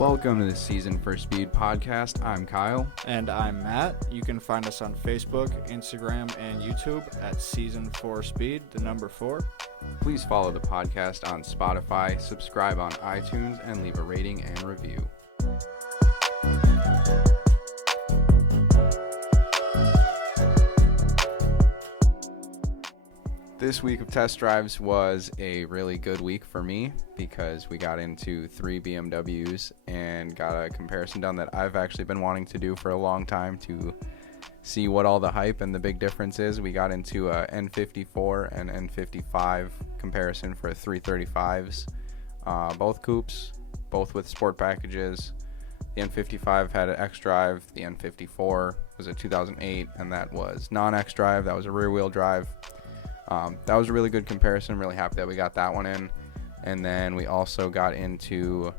Welcome to the Season for Speed podcast. I'm Kyle. And I'm Matt. You can find us on Facebook, Instagram, and YouTube at Season 4 Speed, the number 4. Please follow the podcast on Spotify, subscribe on iTunes, and leave a rating and review. This week of test drives was a really good week for me because we got into 3 BMWs and got a comparison done that I've actually been wanting to do for a long time to see what all the hype and the big difference is. We got into a N54 and N55 comparison for 335s, both coupes, both with sport packages. The N55 had an X-Drive, the N54 was a 2008, and that was non-X-Drive, that was a rear-wheel drive. That was a really good comparison. I'm really happy that we got that one in. And then we also got into,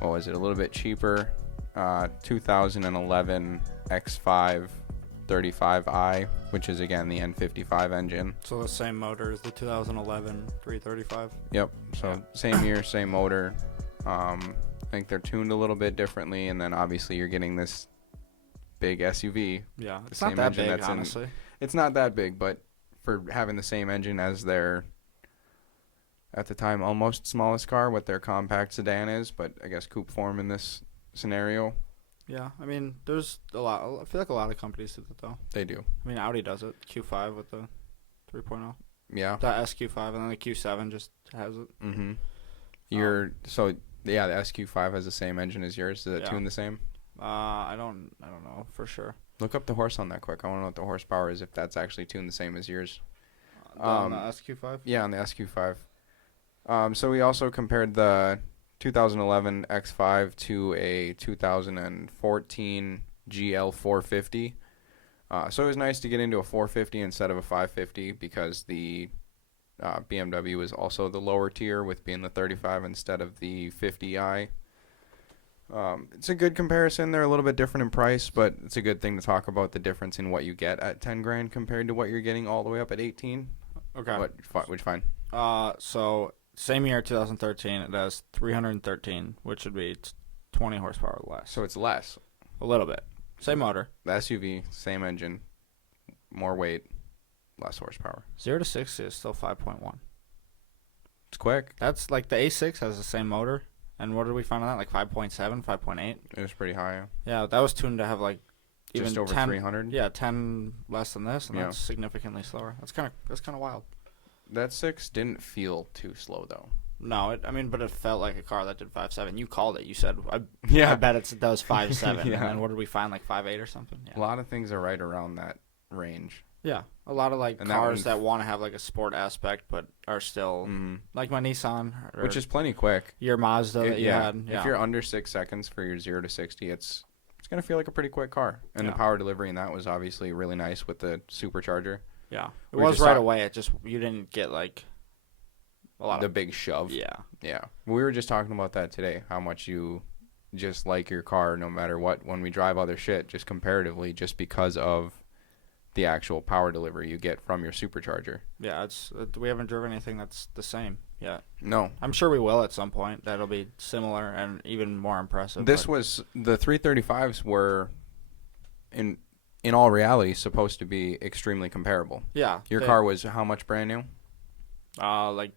what was it, a little bit cheaper, 2011 X5 35i, which is, again, the N55 engine. So the same motor as the 2011 335? Yep. So same year, same motor. I think they're tuned a little bit differently. And then, obviously, you're getting this big SUV. Yeah, it's not that big, honestly. It's not that big, but for having the same engine as their, at the time, almost smallest car, what their compact sedan is, but I guess coupe form in this scenario. Yeah, I mean, there's a lot. I feel like a lot of companies do that, though. They do. I mean, Audi does it. Q5 with the 3.0. Yeah. The SQ5, and then the Q7 just has it. Mm-hmm. The SQ5 has the same engine as yours. Does it tune the same? I don't know for sure. Look up the horse on that quick. I want to know what the horsepower is, if that's actually tuned the same as yours. On the SQ5? Yeah, on the SQ5. So we also compared the 2011 X5 to a 2014 GL450. So it was nice to get into a 450 instead of a 550 because the BMW is also the lower tier with being the 35 instead of the 50i. It's a good comparison. They're a little bit different in price, but it's a good thing to talk about the difference in what you get at 10 grand compared to what you're getting all the way up at 18. Okay. Which fine. So same year, 2013, it has 313, which would be 20 horsepower less. So it's less. A little bit. Same motor. The SUV, same engine, more weight, less horsepower. 0 to 60 is still 5.1. It's quick. That's like the A6 has the same motor. And what did we find on that? Like 5.7, 5.8? It was pretty high. Yeah, that was tuned to have like even just over 10, 300. Yeah, 10 less than this, and that's significantly slower. That's kind of wild. That 6 didn't feel too slow though. No, but it felt like a car that did 5.7. You called it. You said, I bet it does 5.7. Yeah. And then what did we find? Like 5.8 or something? Yeah. A lot of things are right around that range. Yeah, a lot of like cars that want to have like a sport aspect, but are still like my Nissan, which is plenty quick. Your Mazda that you had. Yeah. If you're under 6 seconds for your 0 to 60, it's gonna feel like a pretty quick car. And the power delivery in that was obviously really nice with the supercharger. Yeah, it was right away. It just you didn't get like a lot of the big shove. Yeah. We were just talking about that today. How much you just like your car, no matter what, when we drive other shit, just comparatively, just because of the actual power delivery you get from your supercharger. Yeah, we haven't driven anything that's the same yet. No. I'm sure we will at some point. That'll be similar and even more impressive. The 335s were, in all reality, supposed to be extremely comparable. Yeah. Your car was how much brand new? I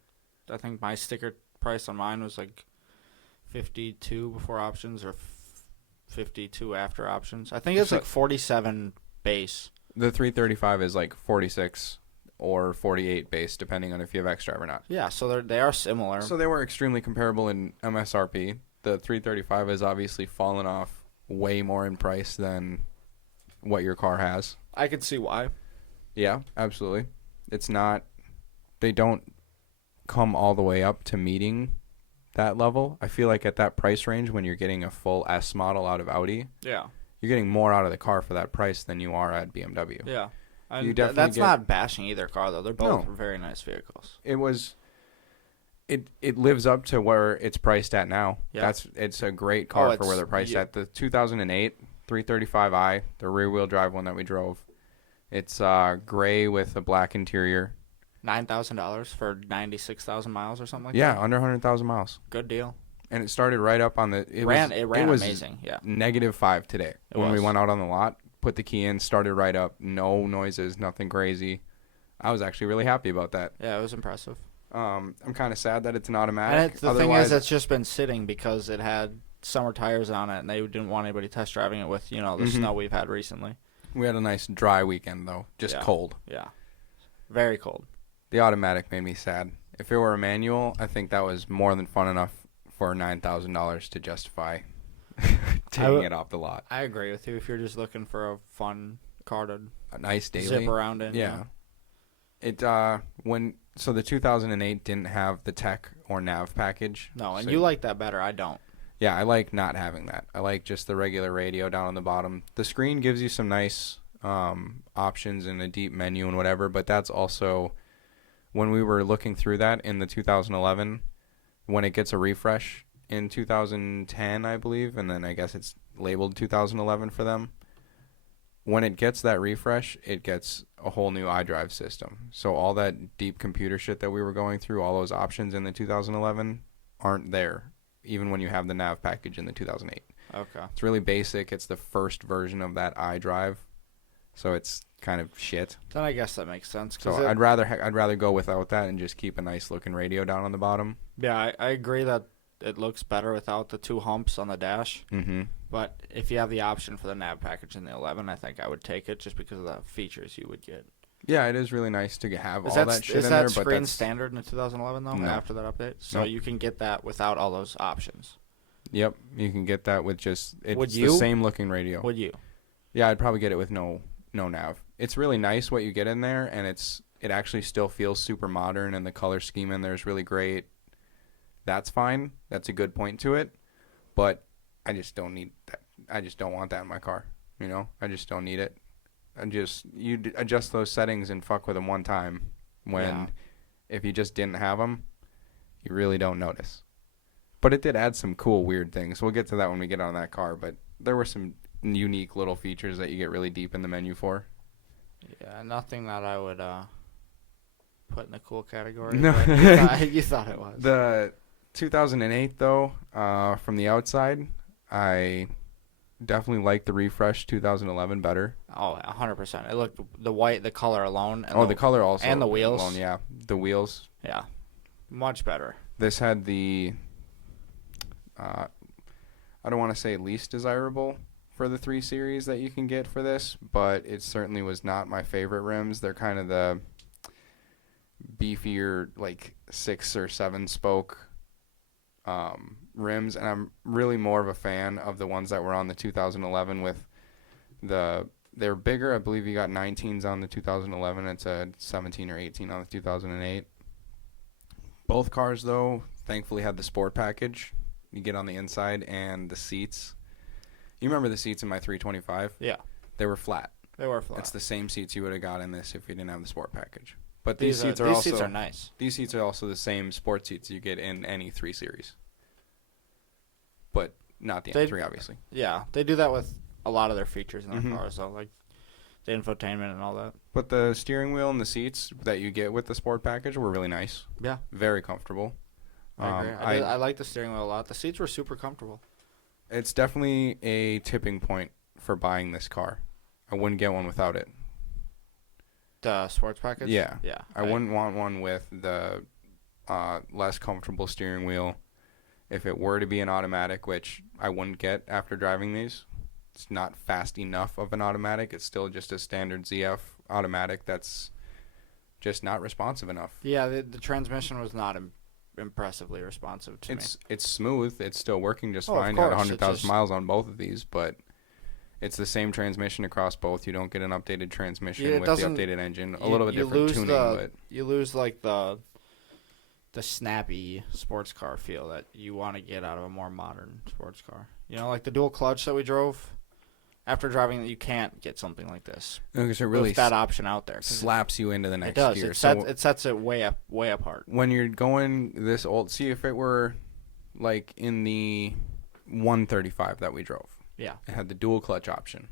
think my sticker price on mine was like 52 before options or 52 after options. I think it's like 47 base. The 335 is like 46 or 48 base, depending on if you have X-Drive or not. Yeah, so they are similar. So they were extremely comparable in MSRP. The 335 has obviously fallen off way more in price than what your car has. I can see why. Yeah, absolutely. They don't come all the way up to meeting that level. I feel like at that price range, when you're getting a full S model out of Audi, you're getting more out of the car for that price than you are at BMW. Yeah. That's not bashing either car, though. They're both very nice vehicles. It lives up to where it's priced at now. Yeah. It's a great car for where they're priced at. The 2008 335i, the rear-wheel drive one that we drove, it's gray with a black interior. $9,000 for 96,000 miles or something like that? Yeah, under 100,000 miles. Good deal. And it started right up on the. It ran amazing. Yeah. -5 today when we went out on the lot. Put the key in, started right up. No noises, nothing crazy. I was actually really happy about that. Yeah, it was impressive. I'm kind of sad that it's an automatic. And the thing is, it's just been sitting because it had summer tires on it, and they didn't want anybody test driving it with, the snow we've had recently. We had a nice dry weekend, though. Just cold. Yeah. Very cold. The automatic made me sad. If it were a manual, I think that was more than fun enough for $9,000 to justify taking it off the lot. I agree with you. If you're just looking for a fun car to a nice daily zip around in. Yeah. So the 2008 didn't have the tech or nav package. No, and so you like that better. I don't. Yeah, I like not having that. I like just the regular radio down on the bottom. The screen gives you some nice options in a deep menu and whatever, but that's also when we were looking through that in the 2011, when it gets a refresh in 2010, I believe, and then I guess it's labeled 2011 for them. When it gets that refresh, it gets a whole new iDrive system. So all that deep computer shit that we were going through, all those options in the 2011 aren't there, even when you have the nav package in the 2008. Okay. It's really basic. It's the first version of that iDrive, so it's kind of shit. Then I guess that makes sense. So I'd rather go without that and just keep a nice looking radio down on the bottom. Yeah, I agree that it looks better without the two humps on the dash. Mm-hmm. But if you have the option for the nav package in the 11, I think I would take it just because of the features you would get. Yeah, it is really nice to have all that shit in there. Is that screen standard in the 2011, though, after that update? So you can get that without all those options. Yep, you can get that with just it's the same looking radio. Would you? Yeah, I'd probably get it with no nav. It's really nice what you get in there, and it actually still feels super modern, and the color scheme in there is really great. That's fine. That's a good point to it, but I just don't need that. I just don't want that in my car. I just don't need it. You adjust those settings and fuck with them one time. If you just didn't have them, you really don't notice. But it did add some cool, weird things. We'll get to that when we get on that car. But there were some unique little features that you get really deep in the menu for. Yeah, nothing that I would put in the cool category. No, you thought it was. The 2008 though, from the outside, I definitely like the refresh 2011 better. Oh, 100%. It looked the color alone. And the color also. And the wheels. Alone, yeah, the wheels. Yeah, much better. This had the, I don't want to say least desirable for the 3 Series that you can get for this, but it certainly was not my favorite rims. They're kind of the beefier, like 6 or 7 spoke rims, and I'm really more of a fan of the ones that were on the 2011 with they're bigger. I believe you got 19s on the 2011. It's a 17 or 18 on the 2008. Both cars, though, thankfully had the sport package. You get on the inside, and the seats. You remember the seats in my 325? Yeah. They were flat. They were flat. It's the same seats you would have got in this if you didn't have the sport package. But these seats are nice. These seats are also the same sport seats you get in any 3 Series. But not the M3, obviously. Yeah, they do that with a lot of their features in their cars, though, like the infotainment and all that. But the steering wheel and the seats that you get with the sport package were really nice. Yeah. Very comfortable. I agree. I like the steering wheel a lot. The seats were super comfortable. It's definitely a tipping point for buying this car. I wouldn't get one without it. The sports package? Yeah. Yeah. I wouldn't want one with the less comfortable steering wheel. If it were to be an automatic, which I wouldn't get after driving these, it's not fast enough of an automatic. It's still just a standard ZF automatic that's just not responsive enough. Yeah, the transmission was not impressively responsive to me. It's smooth. It's still working just fine. You had 100,000 miles on both of these, but it's the same transmission across both. You don't get an updated transmission with the updated engine. A little bit different tuning, but you lose like the snappy sports car feel that you want to get out of a more modern sports car. Like the dual clutch that we drove. After driving, you can't get something like this. Because it really with that option out there. Slaps you into the next gear. It does. It sets it way apart. When you're going this old, see if it were like in the 135 that we drove. Yeah. It had the dual clutch option.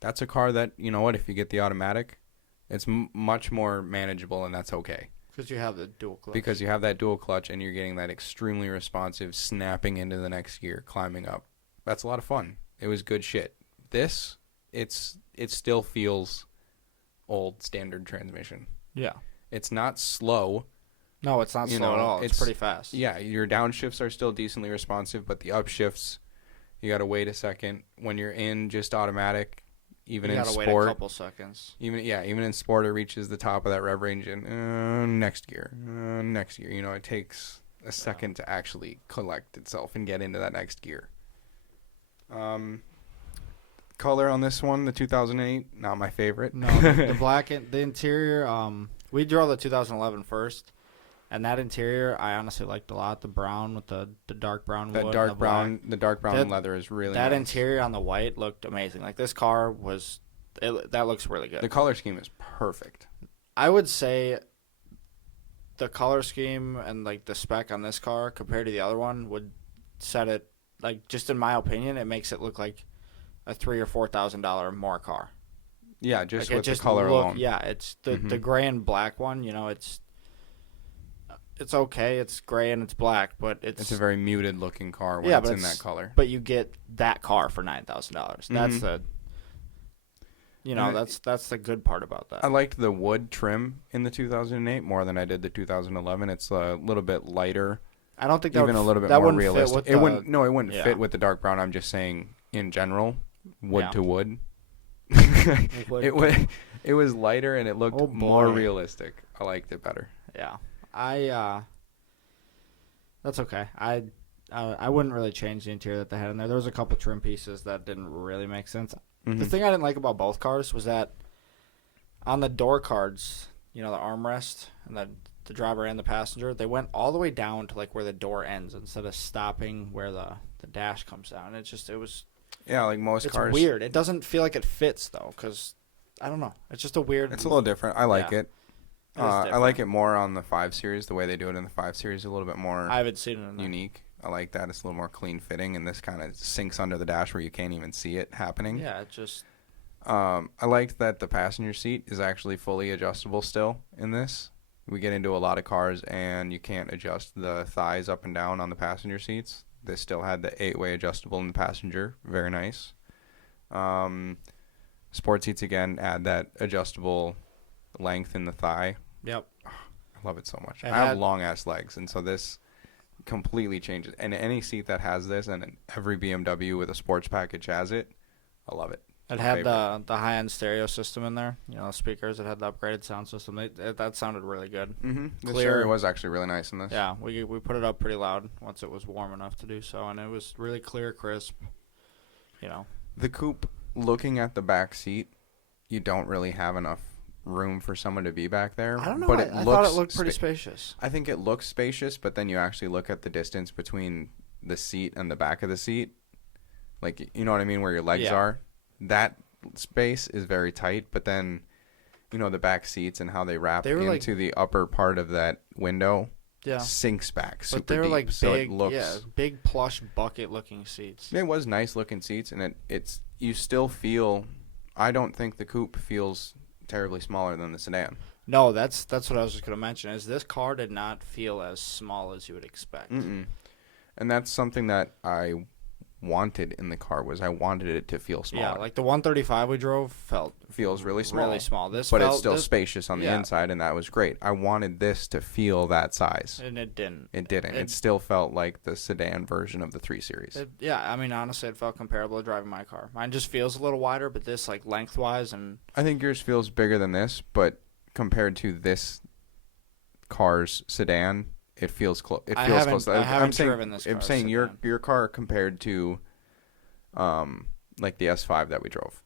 That's a car that, if you get the automatic, it's much more manageable, and that's okay. Because you have the dual clutch. Because you have that dual clutch and you're getting that extremely responsive snapping into the next gear, climbing up. That's a lot of fun. It was good shit. This, it still feels old standard transmission. Yeah. It's not slow. No, it's not slow at all. It's pretty fast. Yeah, your downshifts are still decently responsive, but the upshifts, you got to wait a second. When you're in just automatic, even in sport, you got to wait a couple seconds. Even in sport, it reaches the top of that rev range in next gear. You know, it takes a second to actually collect itself and get into that next gear. Color on this one, the 2008, not my favorite. No, the black, the interior. We drove the 2011 first, and that interior I honestly liked a lot. The brown with the dark brown wood. The dark brown leather is really that nice. Interior on the white looked amazing. Like this car that looks really good. The color scheme is perfect. I would say the color scheme and like the spec on this car compared to the other one would set it, like, just in my opinion, it makes it look like a $3,000 or $4,000 more car. Yeah, just like with the color alone. Yeah, it's the gray and black one. You know, it's okay. It's gray and it's black, but it's a very muted looking car when it's in that color. But you get that car for $9,000. That's the, you know, that's the good part about that. I liked the wood trim in the 2008 more than I did the 2011. It's a little bit lighter. I don't think even a little bit more realistic. It wouldn't fit with the dark brown. I'm just saying in general, wood to wood. It was lighter and it looked more realistic. I liked it better. Yeah, that's okay. I wouldn't really change the interior that they had in there. There was a couple trim pieces that didn't really make sense. The thing I didn't like about both cars was that on the door cards, you know, the armrest and the driver and the passenger, they went all the way down to like where the door ends instead of stopping where the dash comes down. It was. Yeah, like most cars. It's weird. It doesn't feel like it fits, though, because, I don't know. It's just a weird... It's a little different. I like it. I like it more on the 5 Series. The way they do it in the 5 Series is a little bit more I haven't seen it in unique. I like that. It's a little more clean fitting, and this kind of sinks under the dash where you can't even see it happening. Yeah, it just... I liked that the passenger seat is actually fully adjustable still in this. We get into a lot of cars, and you can't adjust the thighs up and down on the passenger seats. They still had the 8-way adjustable in the passenger. Very nice. Sport seats, again, add that adjustable length in the thigh. Yep. I love it so much. I have long-ass legs, and so this completely changes. And any seat that has this, and every BMW with a sports package has it, I love it. It had the high-end stereo system in there. You know, speakers. It had the upgraded sound system. That sounded really good. The stereo was actually really nice in this. Yeah, we put it up pretty loud once it was warm enough to do so, and it was really clear, crisp. You know, the coupe. Looking at the back seat, you don't really have enough room for someone to be back there. I don't know. But I thought it looked pretty spacious. I think it looks spacious, but then you actually look at the distance between the seat and the back of the seat. Like, you know what I mean, where your legs are. That space is very tight, but then, you know, the back seats and how they wrap into the upper part of that window sinks back super deep. But they were like so big plush bucket-looking seats. It was nice-looking seats, and it's you still feel. I don't think the coupe feels terribly smaller than the sedan. No, that's what I was just going to mention. Is this car did not feel as small as you would expect. And that's something that I wanted in the car. I wanted it to feel smaller. Yeah, like the 135 we drove feels really small. Really small. It's still spacious on the inside, and that was great. I wanted this to feel that size. And it didn't. It still felt like the sedan version of the 3 Series. I mean, honestly, it felt comparable to driving my car. Mine just feels a little wider, but this, like, lengthwise and... I think yours feels bigger than this, but compared to this car's sedan... It feels close. It feels close. I haven't driven this car. I'm saying your car compared to, like the S5 that we drove.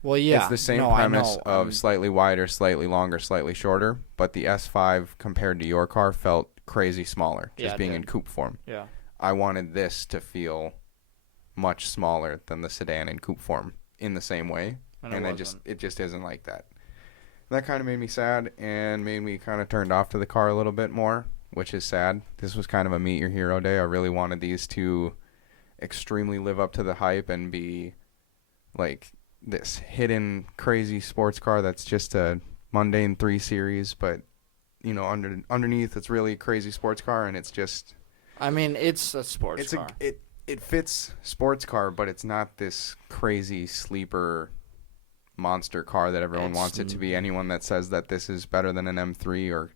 Well, yeah, it's the same premise of slightly wider, slightly longer, slightly shorter. But the S5 compared to your car felt crazy smaller, just being in coupe form. Yeah, I wanted this to feel much smaller than the sedan in coupe form in the same way, and it just isn't like that. That kind of made me sad and made me kind of turned off to the car a little bit more, which is sad. This was kind of a meet your hero day. I really wanted these to extremely live up to the hype and be like this hidden crazy sports car that's just a mundane 3 Series, but underneath it's really crazy sports car, and it's just. I mean, it's a sports car. It fits sports car, but it's not this crazy sleeper monster car that everyone wants it to be. Anyone that says that this is better than an M3 or,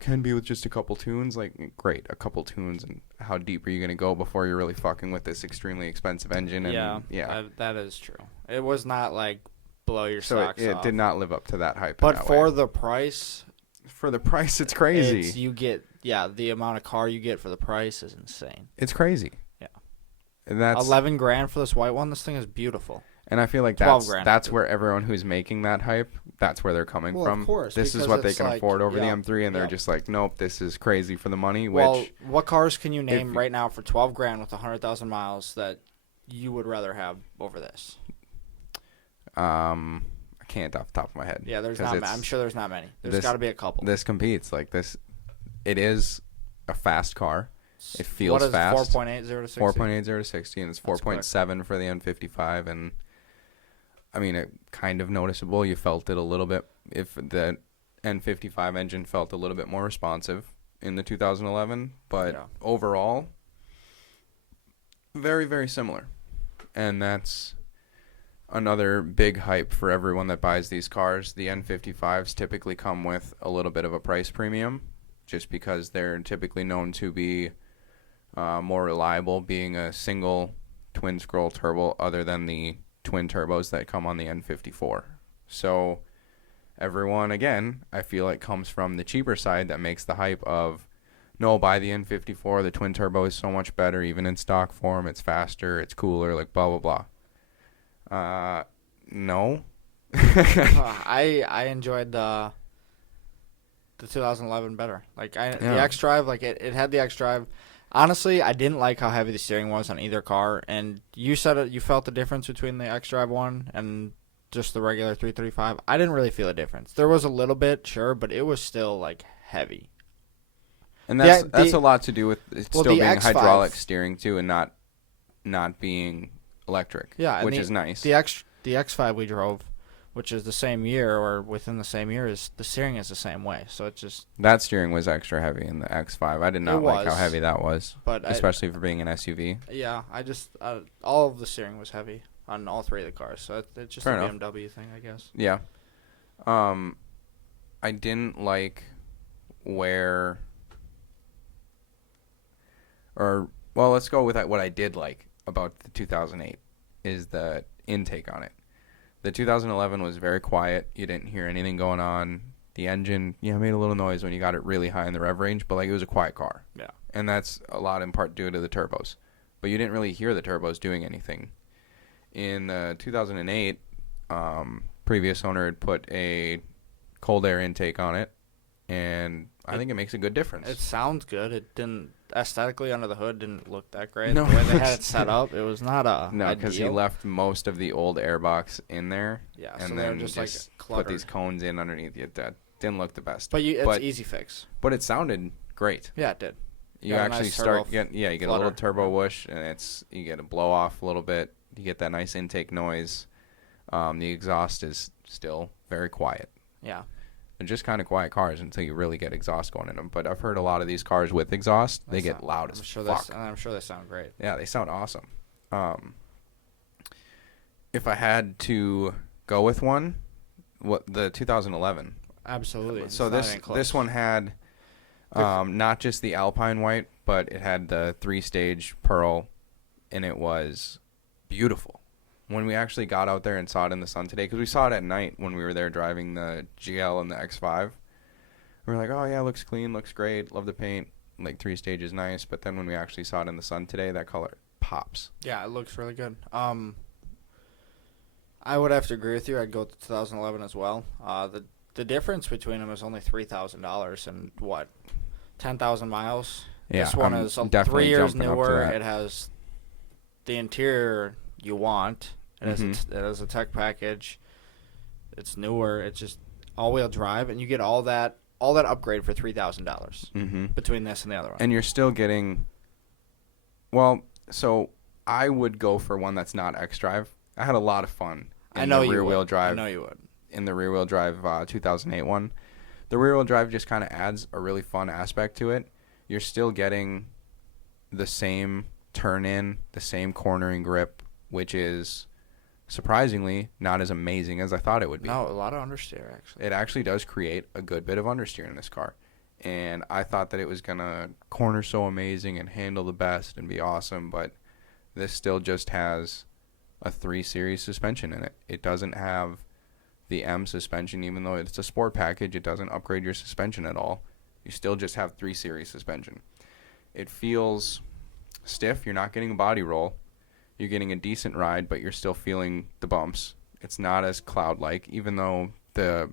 can be with just a couple tunes, like, great, a couple tunes, and how deep are you going to go before you're really fucking with this extremely expensive engine? And, that is true. It was not, like, blow your socks off. It did not live up to that hype. But for the price... For the price, it's crazy. The amount of car you get for the price is insane. It's crazy. Yeah. And that's $11,000 for this white one. This thing is beautiful. And I feel like that's where everyone who's making that hype, that's where they're coming from. Of course, this is what they can afford over the M3, and they're just like, nope, this is crazy for the money. Well, what cars can you name right now for $12,000 with 100,000 miles that you would rather have over this? I can't off the top of my head. Yeah, I'm sure there's not many. There's got to be a couple. This competes like this. It is a fast car. It feels fast. What is 4.80 to 60? 4.80 to 60, and it's 4.7 for the N55, and I mean, it kind of noticeable. You felt it a little bit. If the N55 engine felt a little bit more responsive in the 2011, but overall, very, very similar. And that's another big hype for everyone that buys these cars. The N55s typically come with a little bit of a price premium just because they're typically known to be more reliable, being a single twin-scroll turbo other than the twin turbos that come on the N54. So everyone, again, I feel like comes from the cheaper side that makes the hype of, no, buy the N54, the twin turbo is so much better, even in stock form, it's faster, it's cooler, like blah, blah, blah. No. I enjoyed the 2011 better. Like, the xDrive, like, it had the xDrive. Honestly, I didn't like how heavy the steering was on either car, and you said it. You felt the difference between the xDrive one and just the regular 335. I didn't really feel a difference. There was a little bit, sure, but it was still like heavy. And that's a lot to do with it still being X5, hydraulic steering too, and not being electric. Yeah, which is nice. The X5 we drove, which is the same year or within the same year, is the steering is the same way. So it just that steering was extra heavy in the X5. I did not like how heavy that was, but especially for being an SUV. Yeah, I just all of the steering was heavy on all three of the cars. So it's just a BMW thing, I guess. Yeah. I didn't like let's go with what I did like about the 2008 is the intake on it. The 2011 was very quiet. You didn't hear anything going on. The engine, made a little noise when you got it really high in the rev range, but like it was a quiet car. Yeah. And that's a lot in part due to the turbos. But you didn't really hear the turbos doing anything. In 2008, previous owner had put a cold air intake on it, and I think it makes a good difference. It sounds good. It didn't aesthetically under the hood didn't look that great. No. The way they had it set up, it was not because he left most of the old airbox in there. Yeah, and so then just like put these cones in underneath it. That didn't look the best. But it's easy fix. But it sounded great. Yeah, it did. You actually you get a little turbo whoosh, and you get a blow off a little bit. You get that nice intake noise. The exhaust is still very quiet. Yeah. They're just kind of quiet cars until you really get exhaust going in them. But I've heard a lot of these cars with exhaust, they get loud as fuck. I'm sure they sound great. Yeah, they sound awesome. If I had to go with one, the 2011. Absolutely. So this one had not just the Alpine white, but it had the 3-stage pearl, and it was beautiful. When we actually got out there and saw it in the sun today, because we saw it at night when we were there driving the GL and the X5, we were like, oh, yeah, looks clean, looks great, love the paint, like 3-stage is nice. But then when we actually saw it in the sun today, that color pops. Yeah, it looks really good. I would have to agree with you. I'd go with 2011 as well. The difference between them is only $3,000 and 10,000 miles. Yeah, this one is 3 years newer. It has the interior you want. It has a tech package. It's newer. It's just all-wheel drive, and you get all that upgrade for $3,000 between this and the other one. And you're still getting. So I would go for one that's not xDrive. I had a lot of fun in the rear-wheel drive. I know you would. In the rear-wheel drive 2008 one, The rear-wheel drive just kind of adds a really fun aspect to it. You're still getting the same turn-in, the same cornering grip, which is surprisingly not as amazing as I thought it would be. No, a lot of understeer, actually. It actually does create a good bit of understeer in this car. And I thought that it was going to corner so amazing and handle the best and be awesome, but this still just has a 3 Series suspension in it. It doesn't have the M suspension, even though it's a sport package. It doesn't upgrade your suspension at all. You still just have 3 Series suspension. It feels stiff. You're not getting a body roll. You're getting a decent ride, but you're still feeling the bumps. It's not as cloud-like, even though the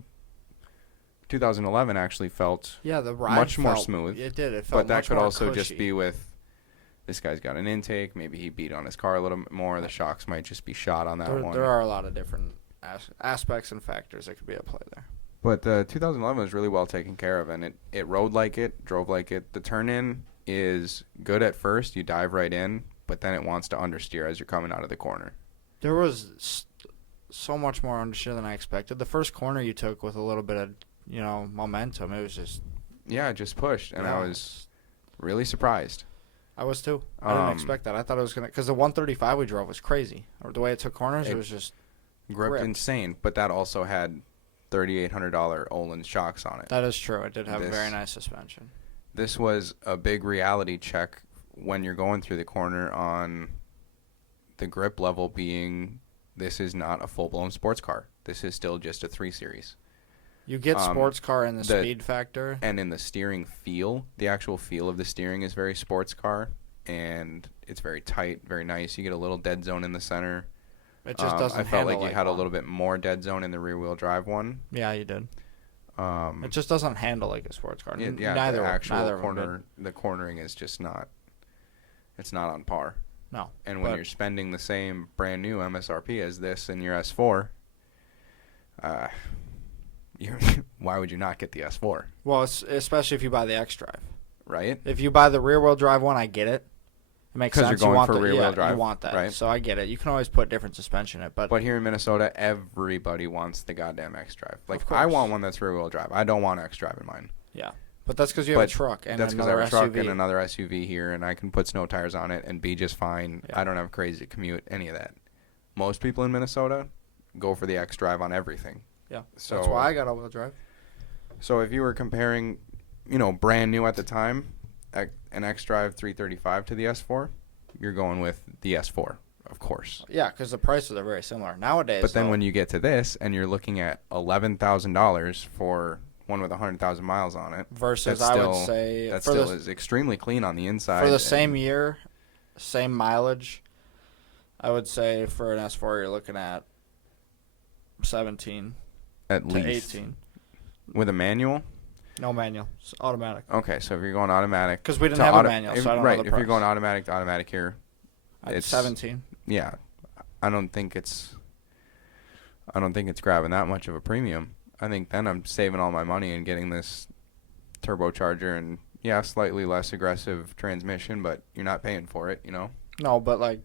2011 actually felt the ride much more smooth. It did. It felt but that much could more also cushy. just be with this guy's got an intake. Maybe he beat on his car a little bit more. The shocks might just be shot on that one. There are a lot of different aspects and factors that could be at play there. But the 2011 was really well taken care of, and it rode like it, drove like it. The turn-in is good at first. You dive right in, but then it wants to understeer as you're coming out of the corner. There was so much more understeer than I expected. The first corner you took with a little bit of, momentum, it was just... Yeah, it just pushed, and I was really surprised. I was too. I didn't expect that. I thought it was going to... Because the 135 we drove was crazy. Or the way it took corners, it was just... Gripped insane, but that also had $3,800 Olin shocks on it. That is true. It did have a very nice suspension. This was a big reality check when you're going through the corner on the grip level being this is not a full-blown sports car. This is still just a 3 Series. You get sports car in the speed factor. And in the steering feel, the actual feel of the steering is very sports car, and it's very tight, very nice. You get a little dead zone in the center. It just doesn't I felt handle like you had a little bit more dead zone in the rear-wheel drive one. Yeah, you did. It just doesn't handle like a sports car. Yeah, neither, the actual neither corner, the cornering is just not. It's not on par. No. And when you're spending the same brand new MSRP as this in your S4, why would you not get the S4? Well, especially if you buy the X-Drive. Right? If you buy the rear-wheel drive one, I get it. It makes sense. Because you're going for rear-wheel drive. You want that, right? So I get it. You can always put different suspension in it. But here in Minnesota, everybody wants the goddamn X-Drive. Like, of course. I want one that's rear-wheel drive. I don't want X-Drive in mine. Yeah. But that's because you have a truck and that's because I have a SUV. truck and another SUV here, and I can put snow tires on it and be just fine. Yeah. I don't have a crazy commute, any of that. Most people in Minnesota go for the X-Drive on everything. Yeah. So that's why I got all-wheel drive. So if you were comparing, brand new at the time, an X-Drive 335 to the S4, you're going with the S4, of course. Yeah, because the prices are very similar. Nowadays, but then when you get to this and you're looking at $11,000 for one with 100,000 miles on it. Versus, I would say... That still is extremely clean on the inside. For the same year, same mileage, I would say for an S4 you're looking at 17 at to least 18. With a manual? No manual. It's automatic. Okay, so if you're going automatic... Because we didn't have a manual, so I don't know the price. If you're going automatic to automatic here... It's 17. Yeah. I don't think it's grabbing that much of a premium. I think then I'm saving all my money and getting this turbocharger and, slightly less aggressive transmission, but you're not paying for it, No, but,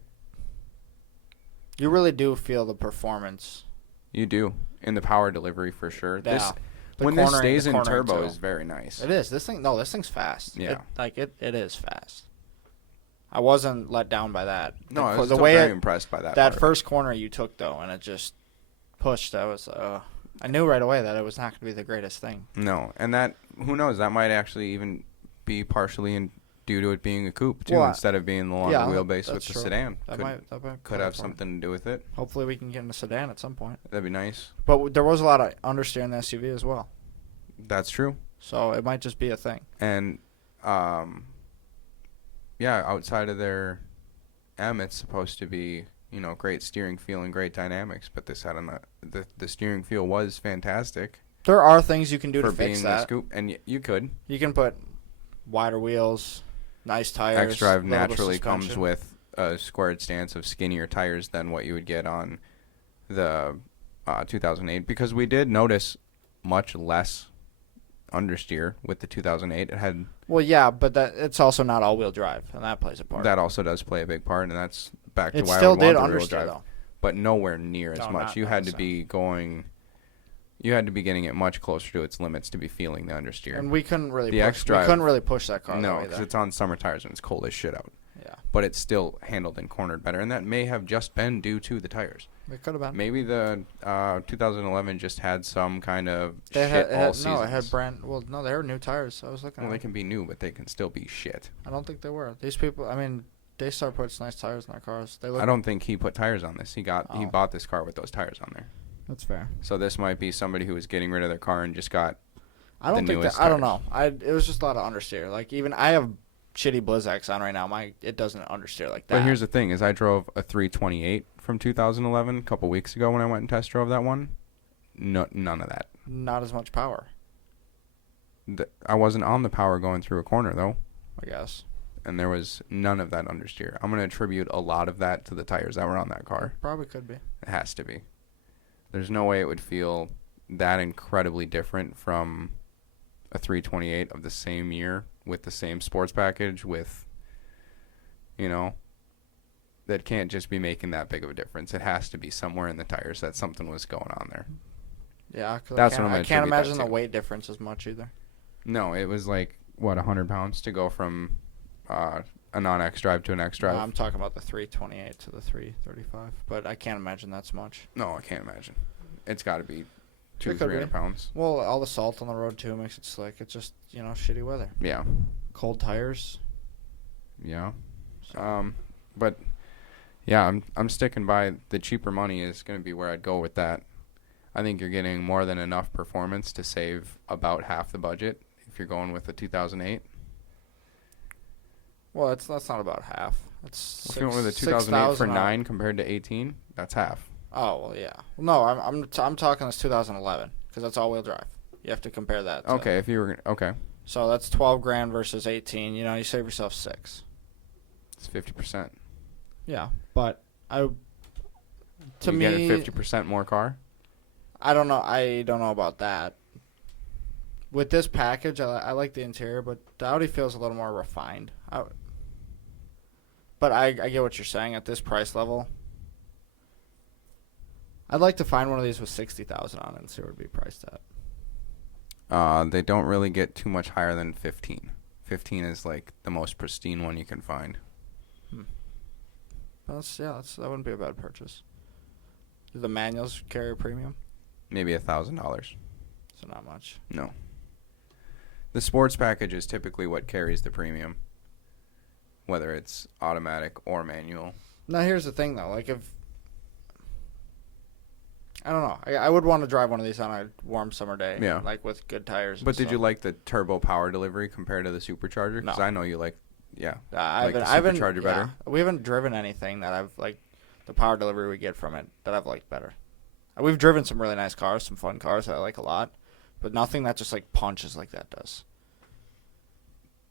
you really do feel the performance. You do. In the power delivery, for sure. Yeah. When this stays in turbo is very nice. It is. This thing's fast. Yeah. It is fast. I wasn't let down by that. No, I was very impressed by that. That first corner you took, though, and it just pushed. I knew right away that it was not going to be the greatest thing. No, and that, who knows, that might actually even be partially due to it being a coupe, too, instead of being the longer wheelbase with the sedan. That could have something to do with it. Hopefully we can get in a sedan at some point. That'd be nice. But there was a lot of understeer in the SUV as well. That's true. So it might just be a thing. And, outside of their M, it's supposed to be, great steering feel and great dynamics, but this had the steering feel was fantastic. There are things you can do to fix that. For being the scoop, and you could. You can put wider wheels, nice tires. X-Drive naturally comes with a squared stance of skinnier tires than what you would get on the 2008, because we did notice much less understeer with the 2008. It had but it's also not all-wheel drive, and that plays a part. That also does play a big part, and that's back to it why still I would did want the rear-wheel understeer drive, though, but nowhere near as much. You had to the be going, You had to be getting it much closer to its limits to be feeling the understeer. And we couldn't really The push. We couldn't really push that car. No, because it's on summer tires and it's cold as shit out. Yeah. But it's still handled and cornered better, and that may have just been due to the tires. It could have been. Maybe the 2011 just had some kind of They shit all No, seasons. it had brand. Well, no, they were new tires. So I was looking. Well, at they can be new, but they can still be shit. I don't think they were. These people. I mean, Daystarr puts nice tires in their cars. They look. I don't think he put tires on this. He bought this car with those tires on there. That's fair. So this might be somebody who was getting rid of their car and just got. I don't think that. newest I don't tires. know. It was just a lot of understeer. Like even I have shitty Blizzaks on right now. It doesn't understeer like that. But here's the thing: is I drove a 328 from 2011 a couple weeks ago when I went and test drove that one. No, none of that. Not as much power, I wasn't on the power going through a corner though, I guess. and there was none of that understeer. I'm gonna attribute a lot of that to the tires that were on that car. Probably could be. It has to be. There's no way it would feel that incredibly different from a 328 of the same year with the same sports package with, that can't just be making that big of a difference. It has to be somewhere in the tires that something was going on there. Yeah, cause That's what I'm I gonna can't attribute that imagine the to. weight difference as much either. No, it was like, 100 pounds to go from a non-X drive to an X drive? No, I'm talking about the 328 to the 335, but I can't imagine that's much. No, I can't imagine. It's got to be It could 300 be. pounds. Well, all the salt on the road too makes it slick. It's just shitty weather, Yeah. cold tires. Yeah. So. But yeah, I'm sticking by the cheaper money is going to be where I'd go with that. I think you're getting more than enough performance to save about half the budget if you're going with the 2008. Well, that's not about half. It's If you went with a 2008 for 9 compared to 18, that's half. Oh well, yeah. No, I'm talking this 2011 because that's all-wheel drive. You have to compare that. To, Okay, if you were okay, So that's 12 grand versus 18. You save yourself 6. it's 50%. Yeah, but You get a 50% more car. I don't know. I don't know about that. With this package, I like the interior, but the Audi feels a little more refined. But I get what you're saying. At this price level, I'd like to find one of these with 60,000 on it and see where it'd be priced at. They don't really get too much higher than 15. 15 is like the most pristine one you can find. That wouldn't be a bad purchase. Do the manuals carry a premium? Maybe $1,000. So not much. No. The sports package is typically what carries the premium, whether it's automatic or manual. Now here's the thing though, like if I don't know, I would want to drive one of these on a warm summer day, Yeah. like with good tires. But did you like the turbo power delivery compared to the supercharger? Because No. I know you like, yeah. I like the haven't supercharger better? We haven't driven anything that I've like the power delivery we get from it that I've liked better. We've driven some really nice cars, some fun cars that I like a lot, but nothing that just like punches like that does.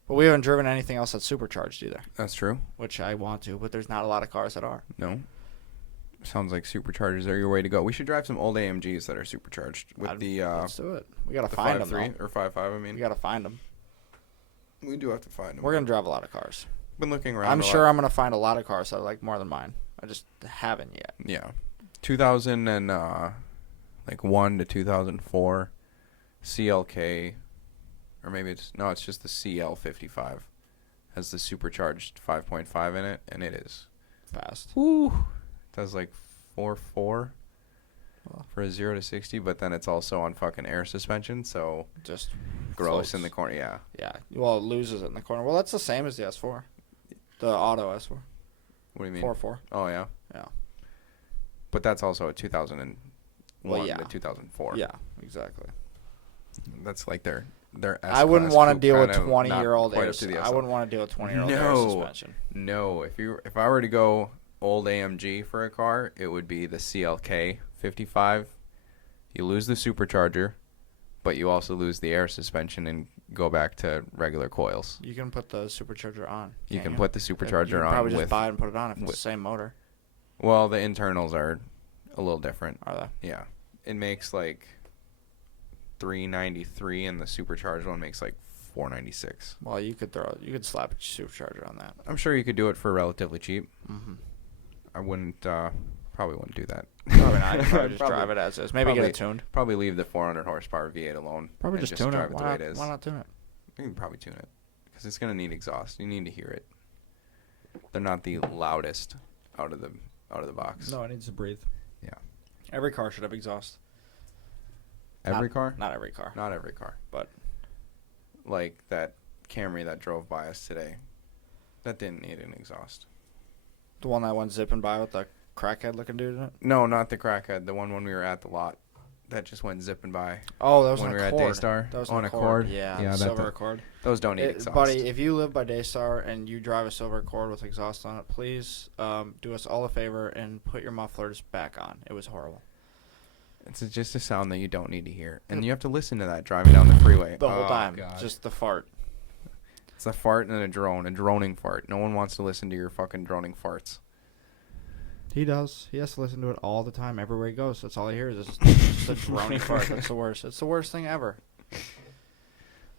But we haven't driven anything else that's supercharged either, That's true. which I want to, but there's not a lot of cars that are. No. Sounds like superchargers are your way to go. We should drive some old AMGs that are supercharged with Let's do it. We gotta the find 5.3 them. or 5.5. I mean, We gotta find them. we do have to find them. We're gonna drive a lot of cars. Been looking around. I'm a sure lot. I'm gonna find a lot of cars that I like more than mine. I just haven't yet. Yeah, 2000 and 1 to 2004 CLK, or maybe it's just the CL55 has the supercharged 5.5 in it, and it is Fast. woo. It does like 4.4 Well. for a 0 to 60, but then it's also on fucking air suspension, so Just gross floats. in the corner. Yeah. Yeah. Well, it loses it in the corner. Well, that's the same as the S4. The auto S4. What do you mean? 4.4. Oh yeah. Yeah. But that's also a 2001 Well, yeah. to 2004. Yeah, exactly. That's like their I wouldn't S-Class want to coupe, deal with kind of 20-year-old not quite air. up to the I SL. wouldn't want to deal with 20-year-old air No. suspension. No, if I were to go old AMG for a car, it would be the CLK 55. You lose the supercharger, but you also lose the air suspension and go back to regular coils. You can put the supercharger on. You can't can put the You supercharger can on probably with just buy it and put it on if it's with- the same motor. well, the internals are a little different. Are they? Yeah. It makes like 393 and the supercharged one makes like 496. Well, you could slap a supercharger on that. I'm sure you could do it for relatively cheap. Mm-hmm. I wouldn't Probably wouldn't do that. Probably not. You probably just drive it as is. Maybe get it tuned. Probably leave the 400 horsepower V8 alone. Probably and just tune drive it. it the way it is. Why not tune it? You can probably tune it because it's gonna need exhaust. You need to hear it. They're not the loudest out of the box. No, it needs to breathe. Yeah. Every car should have exhaust. Every car? Not every car. Not every car. But like that Camry that drove by us today, that didn't need an exhaust. The one that went zipping by with the crackhead looking dude in it? No, not the crackhead. The one when we were at the lot that just went zipping by. Oh, that was when an we were Accord. at Daystarr. That was on an Accord. Yeah, silver Accord. Those don't need exhaust. Buddy, if you live by Daystarr and you drive a silver Accord with exhaust on it, please do us all a favor and put your mufflers back on. It was horrible. It's just a sound that you don't need to hear. And you have to listen to that driving down the freeway. The whole time. God. Just the fart. It's a fart and a droning fart. No one wants to listen to your fucking droning farts. He does. He has to listen to it all the time, everywhere he goes. That's all he hears is just a droning fart. That's the worst. It's the worst thing ever.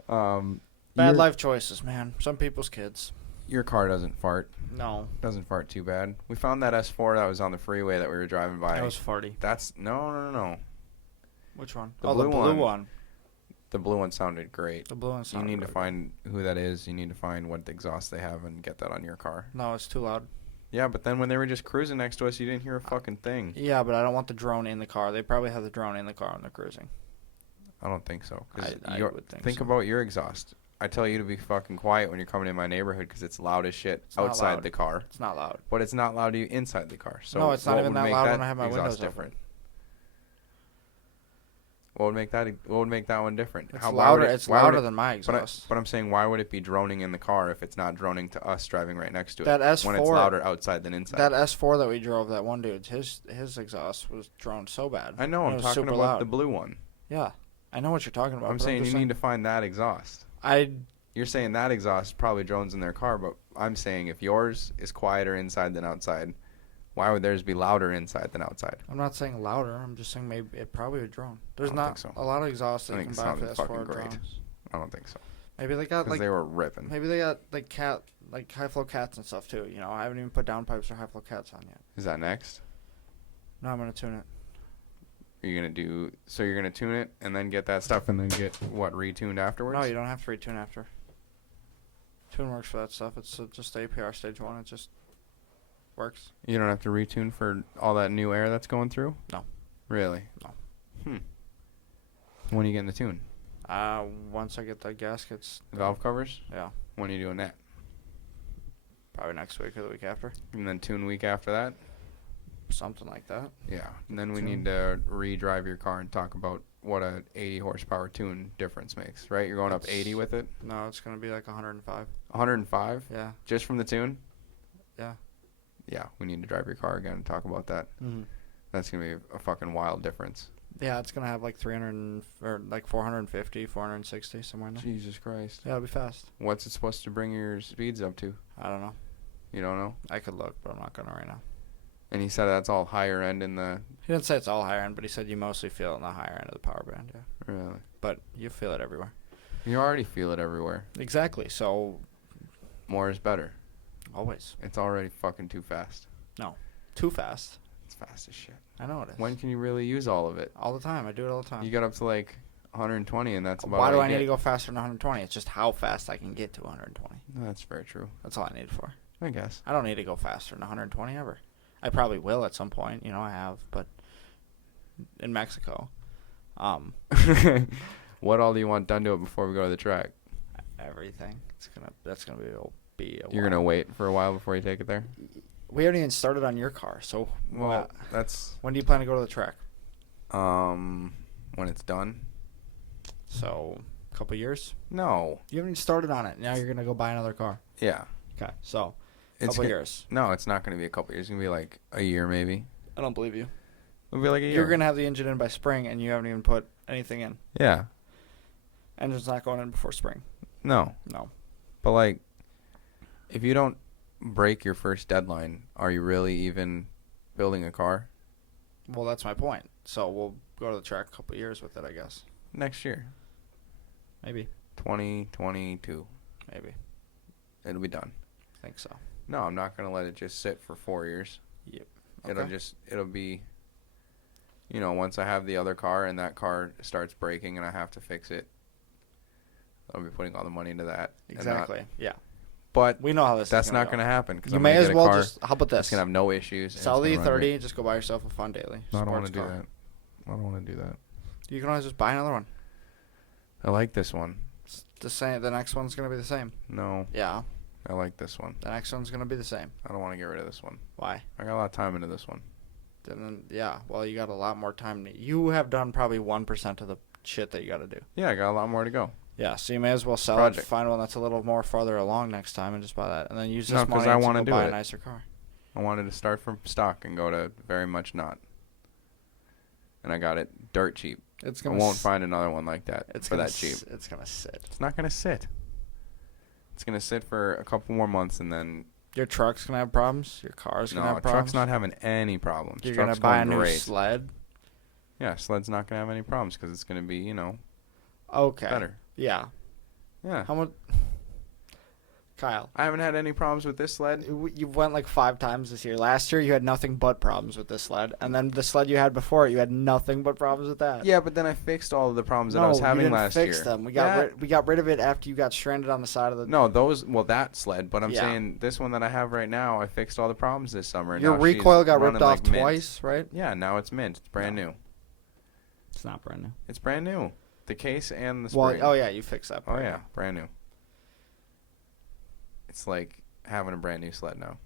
Bad life choices, man. Some people's kids. Your car doesn't fart. No. Doesn't fart too bad. We found that S4 that was on the freeway that we were driving by. That was farty. That's no. Which one? The blue one. The blue one sounded great. The blue one sounded You need to really find who that is. You need to find what exhaust they have and get that on your car. good. No, it's too loud. Yeah, but then when they were just cruising next to us, you didn't hear a fucking thing. Yeah, but I don't want the drone in the car. They probably have the drone in the car when they're cruising. I don't think so. I would think so. About your exhaust. I tell you to be fucking quiet when you're coming in my neighborhood because it's loud as shit outside the car. It's not loud. But it's not loud to you inside the car. So no, it's not even that loud when I have my windows different? What would make that one different? It's louder. It's louder than my exhaust. But I'm saying, why would it be droning in the car if it's not droning to us driving right next to it? That S4, when it's louder outside than inside. That S4 that we drove, that one dude's, his exhaust was droned so bad. I know. I'm talking about loud. The blue one. Yeah, I know what you're talking about. I'm saying you need to find that exhaust. You're saying that exhaust probably drones in their car, but I'm saying if yours is quieter inside than outside, why would theirs be louder inside than outside? I'm not saying louder. I'm just saying maybe it probably would drone. There's not a lot of exhaust that you can buy for the S4 drones. I don't think so. Maybe they got they were ripping. Maybe they got high flow cats and stuff too. You know, I haven't even put downpipes or high flow cats on yet. Is that next? No, I'm gonna tune it. You're gonna tune it and then get that stuff and then get what retuned afterwards? No, you don't have to retune after. Tune works for that stuff. It's just APR stage 1. It just works. You don't have to retune for all that new air that's going through? No. Really? No. When are you getting the tune? Once I get the gaskets. Valve covers? Yeah. When are you doing that? Probably next week or the week after. And then tune week after that? Something like that. Yeah. And then we need to re-drive your car and talk about what a 80 horsepower tune difference makes, right? You're going up 80 with it? No, it's going to be like 105. 105? Yeah. Just from the tune? Yeah. Yeah, we need to drive your car again and talk about that. Mm-hmm. That's going to be a fucking wild difference. Yeah, it's going to have like 450, 460, somewhere in there. Jesus Christ. Yeah, it'll be fast. What's it supposed to bring your speeds up to? I don't know. You don't know? I could look, but I'm not going to right now. And he said that's all higher end in the... He didn't say it's all higher end, but he said you mostly feel it in the higher end of the power band, yeah. Really? But you feel it everywhere. You already feel it everywhere. Exactly, so... More is better. Always. It's already fucking too fast. No. Too fast. It's fast as shit. I know it is. When can you really use all of it? All the time. I do it all the time. You got up to like 120 and that's about Why do I need to go faster than 120? It's just how fast I can get to 120. No, that's very true. That's all I need it for. I guess. I don't need to go faster than 120 ever. I probably will at some point. You know, I have, but in Mexico. What all do you want done to it before we go to the track? Everything. That's gonna be a You're while. Gonna wait for a while before you take it there? We haven't even started on your car, so that's when do you plan to go to the track? When it's done. So a couple years? No. You haven't even started on it. Now you're gonna go buy another car. Yeah. Okay. So a couple years. No, it's not gonna be a couple years. It's gonna be like a year maybe. I don't believe you. It'll be like a year. You're gonna have the engine in by spring, and you haven't even put anything in. Yeah. Engine's not going in before spring. No. No. But like, if you don't break your first deadline, are you really even building a car? Well, that's my point. So we'll go to the track a couple years with it, I guess. Next year. Maybe. 2022. Maybe. It'll be done. I think so. No, I'm not going to let it just sit for 4 years. Yep. Okay. It'll be, once I have the other car and that car starts breaking and I have to fix it, I'll be putting all the money into that. Exactly. Yeah. But We know how this that's is not going to happen because You I'm may going to as get a well car just. How about that's this? going to have no issues. and Sell it's the gonna run E30. great. Just go buy yourself a fun daily. No, I don't want sports to do car. that. I don't want to do that. You can always just buy another one. I like this one. It's the same. The next one's gonna be the same. No, Yeah. I like this one. The next one's gonna be the same. I don't want to get rid of this one. Why? I got a lot of time into this one. Then yeah. Well, you got a lot more time. You have done probably 1% of the shit that you got to do. Yeah, I got a lot more to go. Yeah. So you may as well sell Project. it, find one that's a little more farther along next time, and just buy that, and then use this No, 'cause money I to wanna go do buy a it. nicer car. I wanted to start from stock and go to very much not. And I got it dirt cheap. It's I gonna. won't find another one like that It's for gonna that cheap. It's gonna sit. It's not going to sit. It's going to sit for a couple more months and then... Your truck's gonna have problems. Your car's gonna No, have problems. truck's not having any problems. You're Truck's gonna buy a going new great. sled. Yeah, sled's not going to have any problems because it's going to be, Okay. better. Yeah. Yeah. How much? Kyle, I haven't had any problems with this sled. you went like 5 times this year. Last year you had nothing but problems with this sled, and then the sled you had before you had nothing but problems with that. Yeah, but then I fixed all of the problems that I was having last year. No, you didn't fix them. We got rid of it after you got stranded on the side of the. No, that sled, but I'm Yeah. saying this one that I have right now, I fixed all the problems this summer. Your now she's recoil got ripped running off like mint. twice, right? Yeah, now it's mint. It's brand new. It's not brand new. It's brand new. The case and the Well, spring. oh yeah, you fixed that. Oh part. yeah, brand new. It's like having a brand new sled now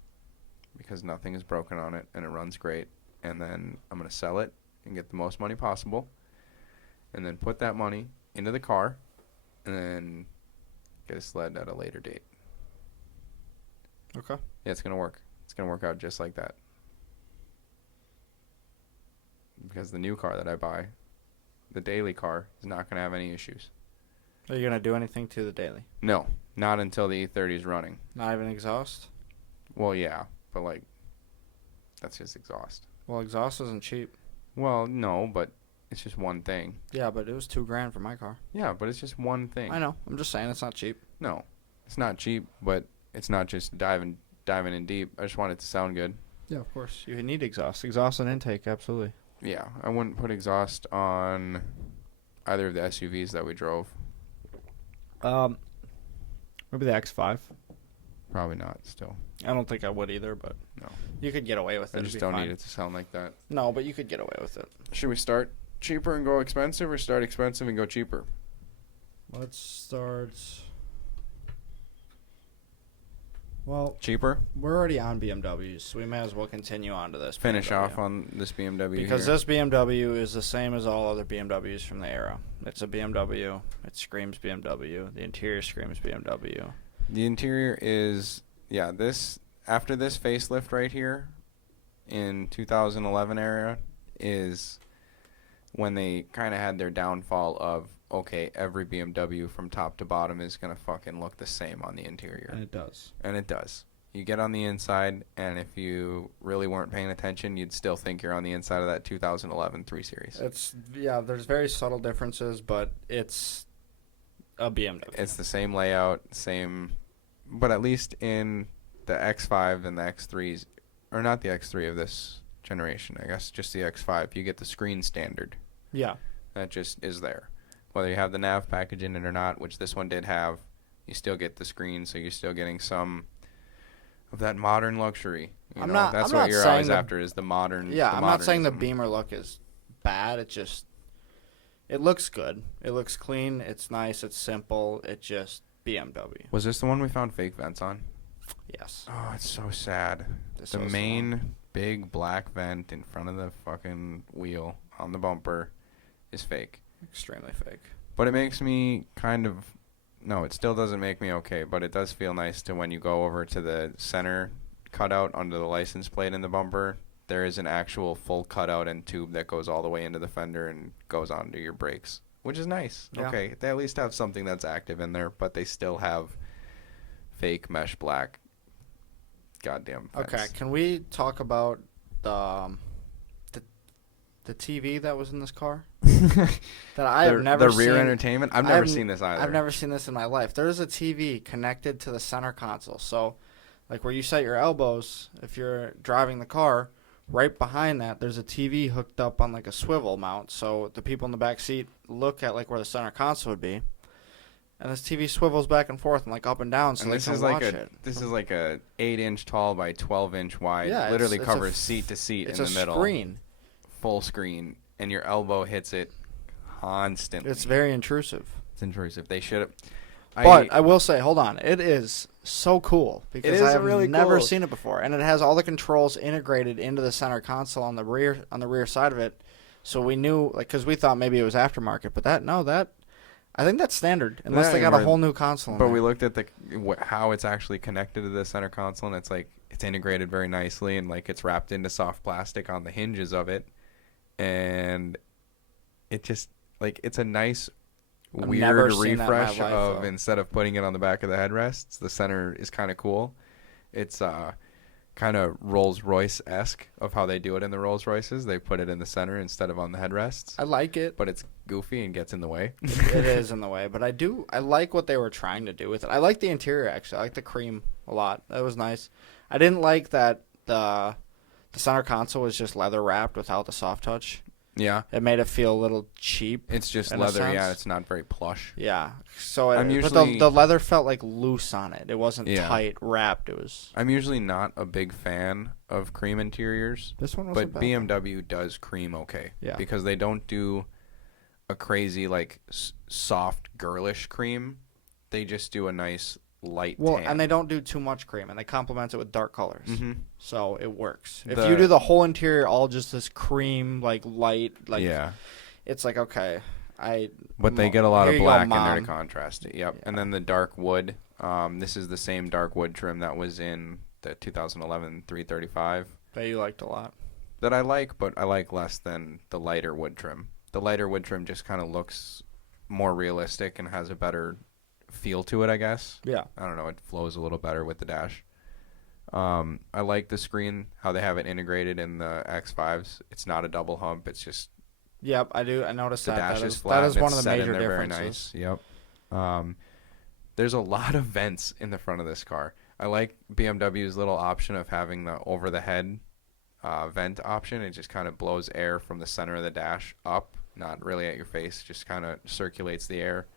because nothing is broken on it and it runs great. And then I'm going to sell it and get the most money possible and then put that money into the car and then get a sled at a later date. Okay. Yeah, it's going to work. It's going to work out just like that. Because the new car that I buy, the daily car, is not going to have any issues. Are you gonna do anything to the daily? No, not until the E30 is running. Not even exhaust. Well, yeah, but like, that's just exhaust. Well, exhaust isn't cheap. Well, no, but it's just one thing. Yeah, but it was $2,000 for my car. Yeah, but it's just one thing. I know. I'm just saying it's not cheap. No, it's not cheap, but it's not just diving in deep. I just want it to sound good. Yeah, of course. You need exhaust. Exhaust and intake, absolutely. Yeah, I wouldn't put exhaust on either of the SUVs that we drove. Maybe the X5. Probably not. Still, I don't think I would either, but no. you could get away with it. I It'd just be don't fine. need it to sound like that. No, but you could get away with it. Should we start cheaper and go expensive, or start expensive and go cheaper? Let's start. Well, Cheaper. we're already on BMWs, so we may as well continue on to this. Finish BMW. off on this BMW Because here. this BMW is the same as all other BMWs from the era. It's a BMW. It screams BMW. The interior screams BMW. The interior is, yeah, this, after this facelift right here in 2011 era is when they kind of had their downfall of, okay, every BMW from top to bottom is going to fucking look the same on the interior. And it does. And it does. You get on the inside, and if you really weren't paying attention, you'd still think you're on the inside of that 2011 3 Series. There's very subtle differences, but it's a BMW. It's the same layout, same, but at least in the X5 and the X3s, or not the X3 of this generation, I guess just the X5, you get the screen standard. Yeah. That just is there. Whether you have the nav package in it or not, which this one did have, you still get the screen, so you're still getting some of that modern luxury. I'm not what you're always saying after is the modern. Yeah, I'm not saying the modernism. Beamer look is bad. It looks good. It looks clean. It's nice. It's simple. It's just BMW. Was this the one we found fake vents on? Yes. Oh, it's so sad. This The was main big black vent in front of the fucking wheel on the bumper is fake. Extremely fake. But it makes me kind of... No, it still doesn't make me okay, but it does feel nice to when you go over to the center cutout under the license plate in the bumper, there is an actual full cutout and tube that goes all the way into the fender and goes onto your brakes, which is nice. Yeah. Okay, they at least have something that's active in there, but they still have fake mesh black goddamn vents. Okay, can we talk about the TV that was in this car? That I have never seen. The rear seen. entertainment? I've never seen this either. I've never seen this in my life. There's a TV connected to the center console. So, like where you set your elbows, if you're driving the car, right behind that, there's a TV hooked up on like a swivel mount, so the people in the back seat look at like where the center console would be, and this TV swivels back and forth and like up and down, so And they this can is watch like it. this is like a 8-inch tall by 12-inch wide. Yeah, literally it's covers seat to seat in the middle. It's a screen. Full screen, and your elbow hits it constantly. It's very intrusive. It's intrusive. They should have. But I will say, hold on, it is so cool because is I've really never cool. seen it before, and it has all the controls integrated into the center console on the rear side of it. So we knew, like, because we thought maybe it was aftermarket, but I think that's standard unless they got a whole new console. But we looked at how it's actually connected to the center console, and it's like it's integrated very nicely, and like it's wrapped into soft plastic on the hinges of it, and it just like it's a nice. Weird refresh of instead of putting it on the back of the headrests, the center is kind of cool. It's kind of Rolls Royce-esque of how they do it in the Rolls Royces. They put it in the center instead of on the headrests. I like it, but it's goofy and gets in the way. It is in the way, but I like what they were trying to do with it. I like the interior actually. I like the cream a lot. That was nice. I didn't like that the center console was just leather wrapped without the soft touch. Yeah. It made it feel a little cheap. It's just leather, yeah. It's not very plush. Yeah. So but the leather felt like loose on it. It wasn't tight wrapped. It was. I'm usually not a big fan of cream interiors. This one wasn't but bad. BMW does cream okay. Yeah. Because they don't do a crazy like soft girlish cream. They just do a nice light tan. And they don't do too much cream, and they complement it with dark colors. Mm-hmm. So it works. If you do the whole interior all just this cream, like light, like it's like okay, But they get a lot of black in there to Mom. contrast it. Yep. Yeah. And then the dark wood. This is the same dark wood trim that was in the 2011 335 that you liked a lot. That I like, but I like less than the lighter wood trim. The lighter wood trim just kind of looks more realistic and has a better feel to it, I guess. Yeah. I don't know. It flows a little better with the dash. I like the screen, how they have it integrated in the X5s. It's not a double hump. It's just Yep, I do. I noticed the that. dash is flat. That is one of the set major in there differences. Very nice. Yep. There's a lot of vents in the front of this car. I like BMW's little option of having the over-the-head vent option. It just kind of blows air from the center of the dash up, not really at your face. Just kind of circulates the air.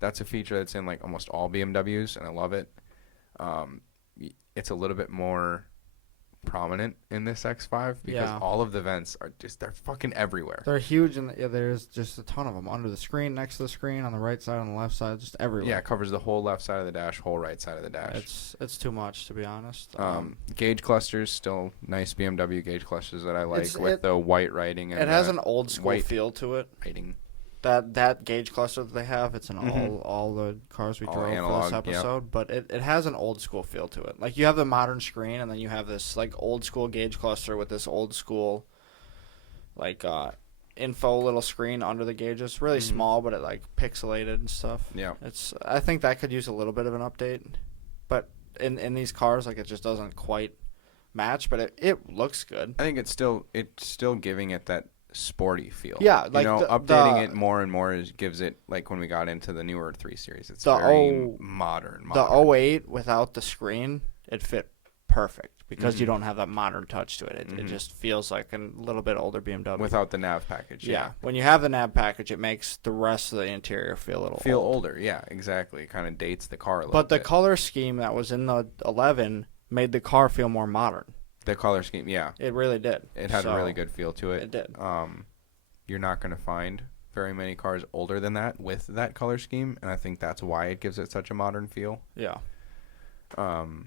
That's a feature that's in like almost all BMWs, and I love it. It's a little bit more prominent in this X5 because all of the vents are they're fucking everywhere. They're huge, and there's just a ton of them under the screen, next to the screen, on the right side, on the left side, just everywhere. Yeah, it covers the whole left side of the dash, whole right side of the dash. It's too much, to be honest. Gauge clusters, still nice BMW gauge clusters that I like with the white writing. And it has an old school feel to it. Writing. That gauge cluster that they have, it's in all the cars we drove for this episode, but it has an old school feel to it. Like you have the modern screen, and then you have this like old school gauge cluster with this old school like info little screen under the gauges. Really small, but it like pixelated and stuff. Yeah, I think that could use a little bit of an update, but in these cars, like it just doesn't quite match. But it looks good. I think it's still giving it that sporty feel. Yeah, like updating it more and more gives it like when we got into the newer 3 Series. It's very modern. The 08 without the screen, it fit perfect because you don't have that modern touch to it. It just feels like a little bit older BMW without the nav package. Yeah, when you have the nav package, it makes the rest of the interior feel a little older. Yeah, exactly. It kind of dates the car a little. But the bit. color scheme that was in the 11 made the car feel more modern. The color scheme, yeah. It really did. It had a really good feel to it. It did. You're not going to find very many cars older than that with that color scheme, and I think that's why it gives it such a modern feel. Yeah. The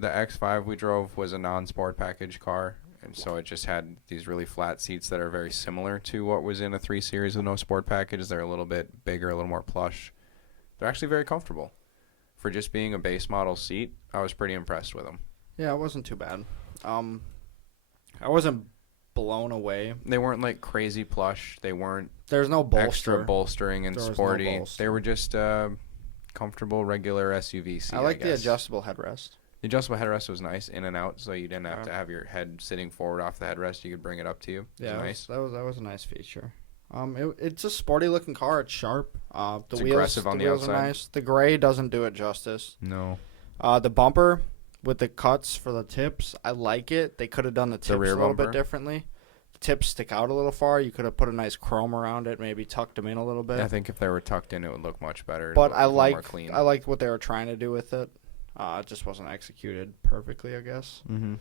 X5 we drove was a non-sport package car, and so it just had these really flat seats that are very similar to what was in a 3 Series with no sport package. They're a little bit bigger, a little more plush. They're actually very comfortable. For just being a base model seat, I was pretty impressed with them. Yeah, it wasn't too bad. I wasn't blown away. They weren't like crazy plush. They weren't There's no bolster. Extra bolstering and sporty. No bolster. They were just comfortable, regular SUV seat. I like the adjustable headrest. The adjustable headrest was nice, in and out, so you didn't have to have your head sitting forward off the headrest. You could bring it up to you. Yeah, nice. That was a nice feature. It's a sporty looking car. It's sharp. It's aggressive on the wheels outside. Are nice. The gray doesn't do it justice. No. The bumper, with the cuts for the tips, I like it. They could have done the tips rear a little bumper? bit differently. The tips stick out a little far. You could have put a nice chrome around it, maybe tucked them in a little bit. I think if they were tucked in, it would look much better. But I more clean. I liked what they were trying to do with it. It just wasn't executed perfectly, I guess. Mm-hmm.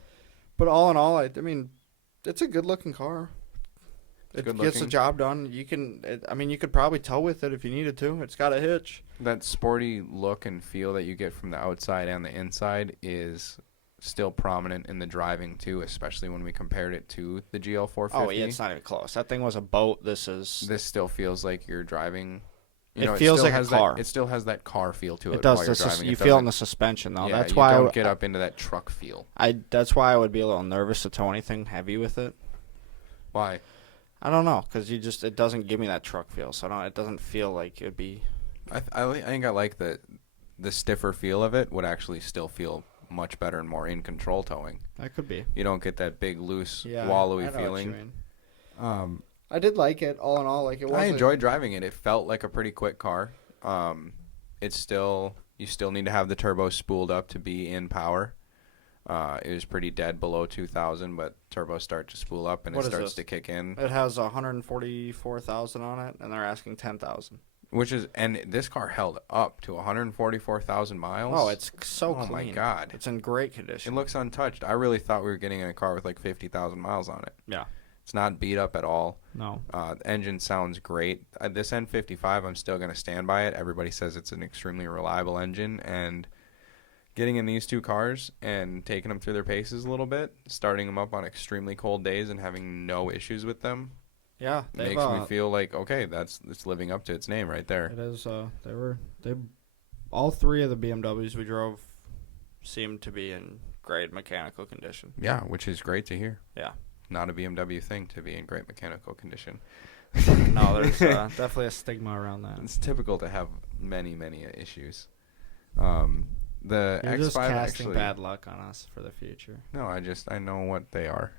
But all in all, I mean, it's a good-looking car. It good gets the looking. job done. You could probably tow with it if you needed to. It's got a hitch. That sporty look and feel that you get from the outside and the inside is still prominent in the driving too, especially when we compared it to the GL450. Oh, yeah, it's not even close. That thing was a boat. This still feels like you're driving. It feels like a car. It still has that car feel to it. It does. While you're driving. You feel it in the suspension, though. Yeah, That's you why don't get up into that truck feel. That's why I would be a little nervous to tow anything heavy with it. Why? I don't know, because it doesn't give me that truck feel. So it doesn't feel like it'd be. I think I like the stiffer feel of it. Would actually still feel much better and more in control towing. That could be. You don't get that big loose Yeah, wallowy I know feeling. what you mean. I did like it all in all. Like it was. I enjoyed driving it. It felt like a pretty quick car. You still need to have the turbo spooled up to be in power. It was pretty dead below 2,000, but turbos start to spool up and it starts to kick in. It has 144,000 on it, and they're asking 10,000. And this car held up to 144,000 miles. Oh, it's so clean. Oh my God, it's in great condition. It looks untouched. I really thought we were getting in a car with like 50,000 miles on it. Yeah. It's not beat up at all. No. The engine sounds great. This N55, I'm still going to stand by it. Everybody says it's an extremely reliable engine, and getting in these two cars and taking them through their paces a little bit, starting them up on extremely cold days and having no issues with them, yeah, makes me feel like, okay, it's living up to its name right there. It is. All three of the BMWs we drove seemed to be in great mechanical condition. Yeah, which is great to hear. Yeah. Not a BMW thing to be in great mechanical condition. No, there's definitely a stigma around that. It's typical to have many issues. The You're X5 just casting actually, bad luck on us for the future. No, I know what they are.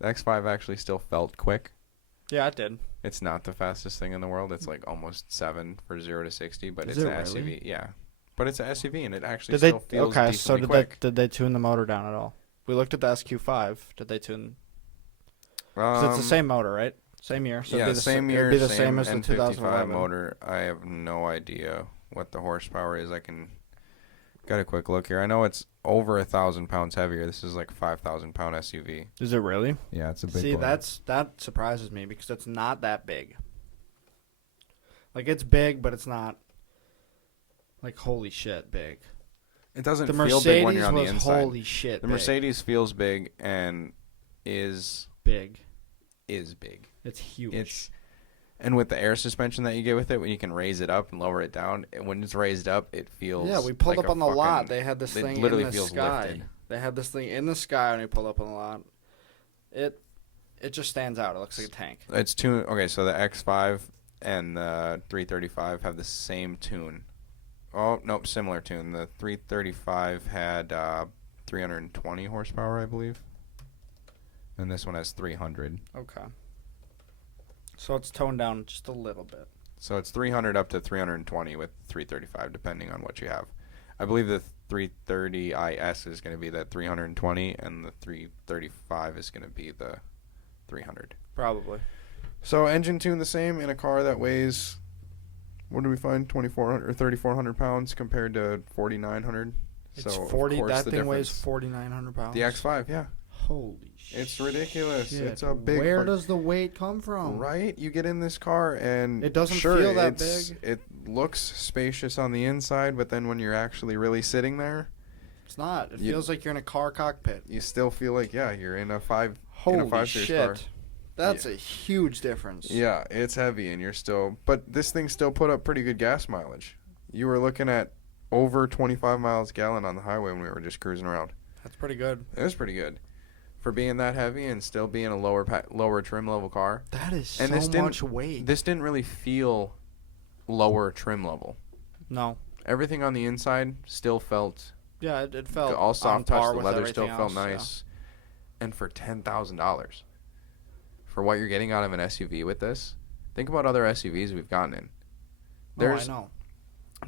The X5 actually still felt quick. Yeah, it did. It's not the fastest thing in the world. It's like almost 7 for 0 to 60, but Is it's it an really? SUV. Yeah, but it's an SUV and it actually Did still feels decently quick. Did they tune the motor down at all? We looked at the SQ5. Did they tune? 'Cause it's the same motor, right? Same year. So yeah, it'd be same year, it'd be the same as the N55 2011 motor. I have no idea what the horsepower is. I can got a quick look here. I know it's over 1,000 pounds heavier. This is like 5,000 pound SUV. Is it really? Yeah, it's a big. See, boy. that surprises me because it's not that big. Like it's big, but it's not like holy shit big. It doesn't The feel big when Mercedes you're on the was inside. holy shit. The big. Mercedes feels big and is big. big. It's huge. And with the air suspension that you get with it, when you can raise it up and lower it down, when it's raised up, it feels. Yeah, we pulled like up on the fucking, lot. They had this thing literally in the feels sky. lifted. They had this thing in the sky when we pulled up on the lot. It just stands out. It looks like a tank. It's tuned. Okay, so the X5 and the 335 have the same tune. Oh nope, similar tune. The 335 had 320 horsepower, I believe, and this one has 300. Okay. So it's toned down just a little bit. So it's 300 up to 320 with 335, depending on what you have. I believe the 330IS is going to be the 320, and the 335 is going to be the 300. Probably. So engine tune the same in a car that weighs, what do we find, 2,400 or 3,400 pounds compared to 4,900. It's so 40. Of course That the thing weighs difference. 4,900 pounds. The X5, yeah. Holy shit. It's ridiculous. Shit. It's a big. Where does the weight come from? Right, you get in this car and It doesn't feel that big. It looks spacious on the inside, but then when you're actually really sitting there, It's not. It feels like you're in a car cockpit. you still feel like you're in a five. Holy in a 5 Series shit. car. That's a huge difference. Yeah, it's heavy, and you're still. But this thing still put up pretty good gas mileage. You were looking at over 25 miles a gallon on the highway when we were just cruising around. That's pretty good. It was pretty good. For being that heavy and still being a lower trim level car. That is And so much weight. This didn't really feel lower trim level. No. Everything on the inside still felt Yeah, it felt all on soft par touch. The with leather still everything felt else, nice. Yeah. And for $10,000, for what you're getting out of an SUV with this, think about other SUVs we've gotten in. I know.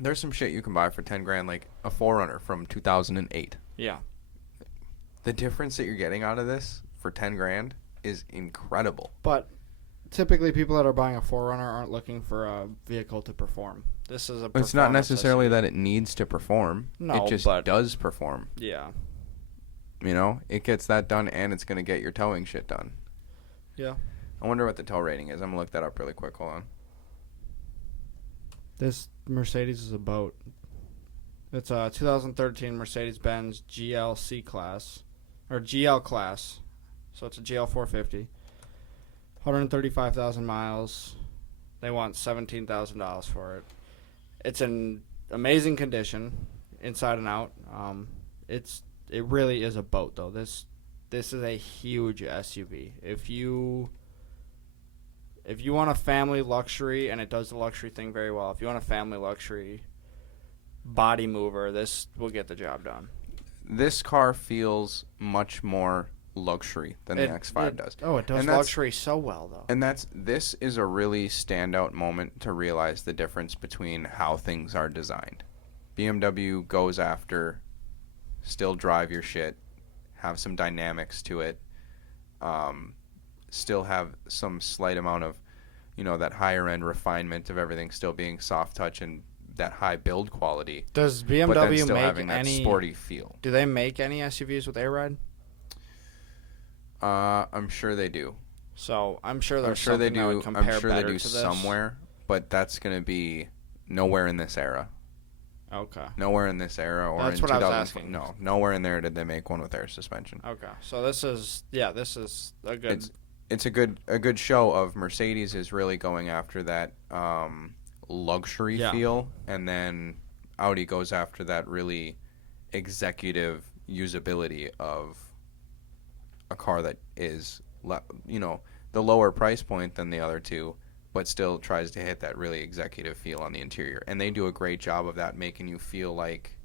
There's some shit you can buy for $10,000, like a 4Runner from 2008. Yeah. The difference that you're getting out of this for 10 grand is incredible. But typically people that are buying a 4Runner aren't looking for a vehicle to perform. This is a performance It's not necessarily SUV. that it needs to perform. No, it just but does perform. Yeah. You know, it gets that done, and it's going to get your towing shit done. Yeah. I wonder what the tow rating is. I'm going to look that up really quick. Hold on. This Mercedes is a boat. It's a 2013 Mercedes-Benz GLC class, or GL class. So it's a GL 450. 135,000 miles. They want $17,000 for it. It's in amazing condition, inside and out. It really is a boat, though. This is a huge SUV. If you want a family luxury, and it does the luxury thing very well, if you want a family luxury body mover, this will get the job done. This car feels much more luxury than the X5 does. Oh, it does luxury so well, though. And this is a really standout moment to realize the difference between how things are designed. BMW goes after still drive your shit, have some dynamics to it, still have some slight amount of, that higher end refinement of everything still being soft touch and that high build quality. Does but then BMW still make having that any sporty feel? Do they make any SUVs with air-ride? I'm sure they do. So I'm sure there's I'm sure they something that do. would compare I'm sure they better do to this. somewhere, but that's going to be nowhere in this era. Okay. Nowhere in this era, or That's in what I was 2020. asking. No, nowhere in there did they make one with air suspension. Okay. So this is a good. It's a good show of Mercedes is really going after that luxury feel, and then Audi goes after that really executive usability of a car that is, the lower price point than the other two, but still tries to hit that really executive feel on the interior. And they do a great job of that, making you feel like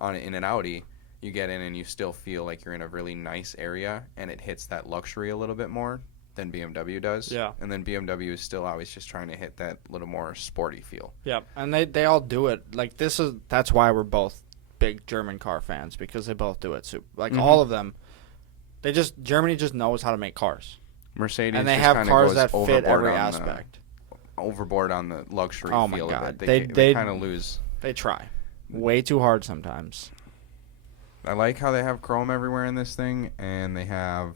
in an Audi, you get in and you still feel like you're in a really nice area, and it hits that luxury a little bit more than BMW does. Yeah. And then BMW is still always just trying to hit that little more sporty feel. Yeah, and they all do it. Like that's why we're both big German car fans, because they both do it. All of them, Germany just knows how to make cars. Mercedes and they just have cars goes that fit overboard every on aspect. Overboard on the luxury Oh my feel God. of it. They kind of lose. They try way too hard sometimes. I like how they have chrome everywhere in this thing, and they have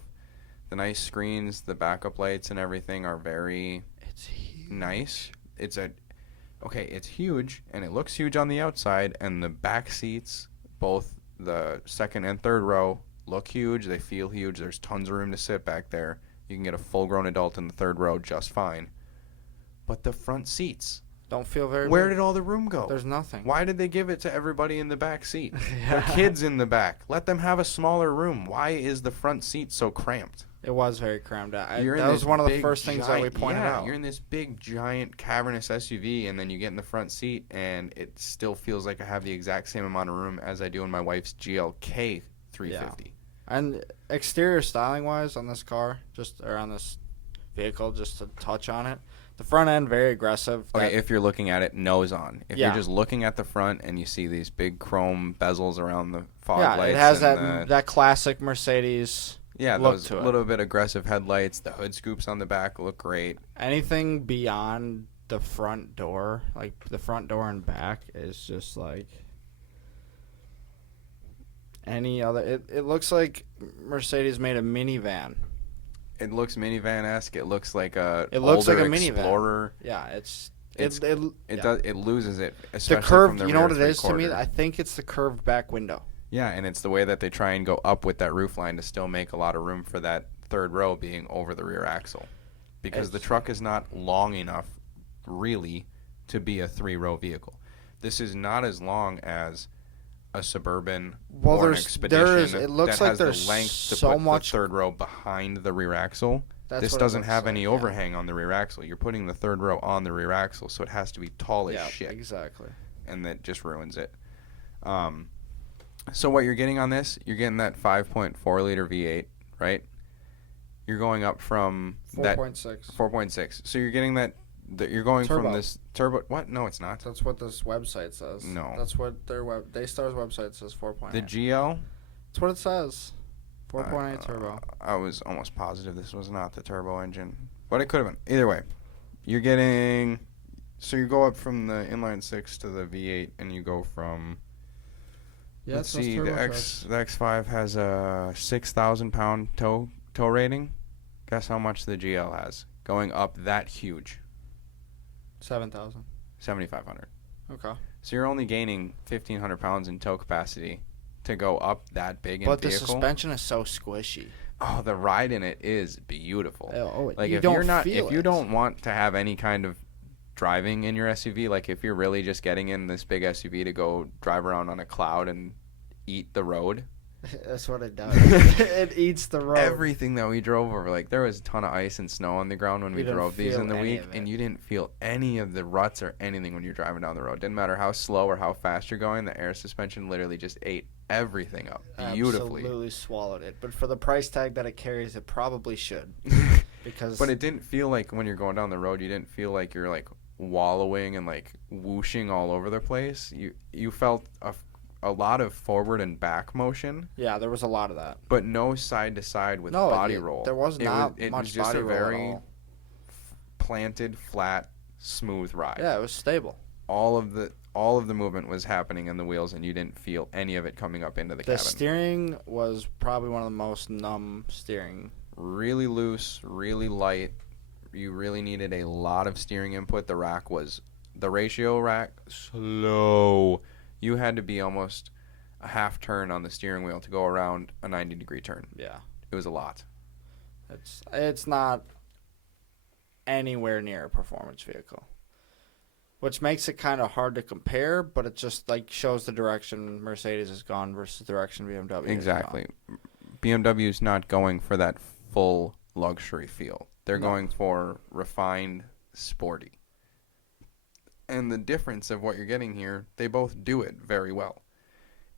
the nice screens, the backup lights and everything are very nice. It's huge, and it looks huge on the outside, and the back seats, both the second and third row, look huge. They feel huge. There's tons of room to sit back there. You can get a full-grown adult in the third row just fine. But the front seats don't feel very Where big. did all the room go? There's nothing. Why did they give it to everybody in the back seat? Yeah. The kids in the back. Let them have a smaller room. Why is the front seat so cramped? It was very crammed. That You're was one of the first things that we pointed out. You're in this big, giant, cavernous SUV, and then you get in the front seat, and it still feels like I have the exact same amount of room as I do in my wife's GLK 350. Yeah. And exterior styling-wise on this car, on this vehicle, just to touch on it, the front end, very aggressive. Okay, if you're looking at it nose on. If Yeah. you're just looking at the front and you see these big chrome bezels around the fog lights. Yeah, it has and that classic Mercedes look those to it. little bit aggressive headlights. The hood scoops on the back look great. Anything beyond the front door, like the front door and back, is just like any other. It looks like Mercedes made a minivan. It looks minivan-esque. It looks like a minivan. Explorer. Yeah, It loses it, especially the curve. from the You know rear what it is to me? three-quarter. I think it's the curved back window. Yeah, and it's the way that they try and go up with that roof line to still make a lot of room for that third row being over the rear axle, because the truck is not long enough, really, to be a three-row vehicle. This is not as long as a Suburban or an Expedition it looks that like has there's the length to so put much the third row behind the rear axle. This what it doesn't looks have like, any yeah. overhang on the rear axle. You're putting the third row on the rear axle, so it has to be tall as shit. Exactly. And that just ruins it. So what you're getting on this, you're getting that 5.4 liter V8, right? You're going up from 4.6. 4.6. So you're getting that You're going Turbo. from this turbo. What? No, it's not. That's what this website says. No. That's what Daystar's website says. 4.8. The GL. That's what it says. 4.8 turbo. I was almost positive this was not the turbo engine, but it could have been. Either way, you're getting. So you go up from the inline six to the V8, and you go from. Yeah, Let's see. The X5 has a 6,000 pound tow rating. Guess how much the GL has? Going up that huge. 7,000. 7,500. Okay. So you're only gaining 1,500 pounds in tow capacity to go up that big in But vehicle. the suspension is so squishy. Oh, the ride in it is beautiful. Like if you don't want to have any kind of driving in your SUV, like if you're really just getting in this big SUV to go drive around on a cloud and eat the road. That's what it does. It eats the road. Everything that we drove over, like there was a ton of ice and snow on the ground when we drove these in the week, and you didn't feel any of the ruts or anything when you're driving down the road. Didn't matter how slow or how fast you're going, the air suspension literally just ate everything up beautifully. Absolutely swallowed it. But for the price tag that it carries, it probably should. But it didn't feel like when you're going down the road, you didn't feel like you're like wallowing and like whooshing all over the place. You felt a lot of forward and back motion. Yeah, there was a lot of that. But no side to side with body roll. There was not it much was just body a roll very at all. planted, flat, smooth ride. Yeah, it was stable. All of the movement was happening in the wheels, and you didn't feel any of it coming up into the cabin. The steering was probably one of the most numb steering. Really loose, really light. You really needed a lot of steering input. The ratio rack, slow. You had to be almost a half turn on the steering wheel to go around a 90-degree turn. Yeah. It was a lot. It's not anywhere near a performance vehicle, which makes it kind of hard to compare, but it just like shows the direction Mercedes has gone versus the direction BMW exactly. has gone. BMW's not going for that full luxury feel. They're going for refined, sporty. And the difference of what you're getting here, they both do it very well.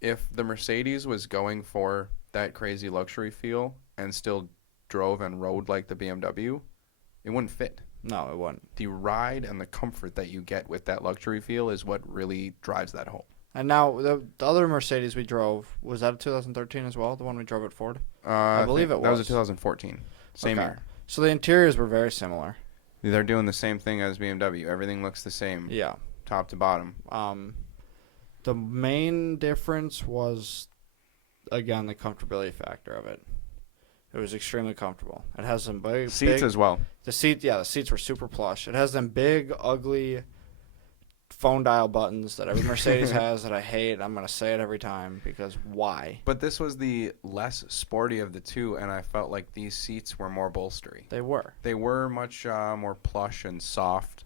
If the Mercedes was going for that crazy luxury feel and still drove and rode like the BMW, it wouldn't fit. No, it wouldn't. The ride and the comfort that you get with that luxury feel is what really drives that home. And now the other Mercedes we drove, was that a 2013 as well? The one we drove at Ford? I believe it was. That was a 2014. Same year. So the interiors were very similar. They're doing the same thing as BMW. Everything looks the same. Yeah. Top to bottom. The main difference was, again, the comfortability factor of it. It was extremely comfortable. It has some big seats as well. The seats were super plush. It has them big, ugly phone dial buttons that every Mercedes has that I hate. I'm going to say it every time because why? But this was the less sporty of the two, and I felt like these seats were more bolstery. They were. They were much more plush and soft,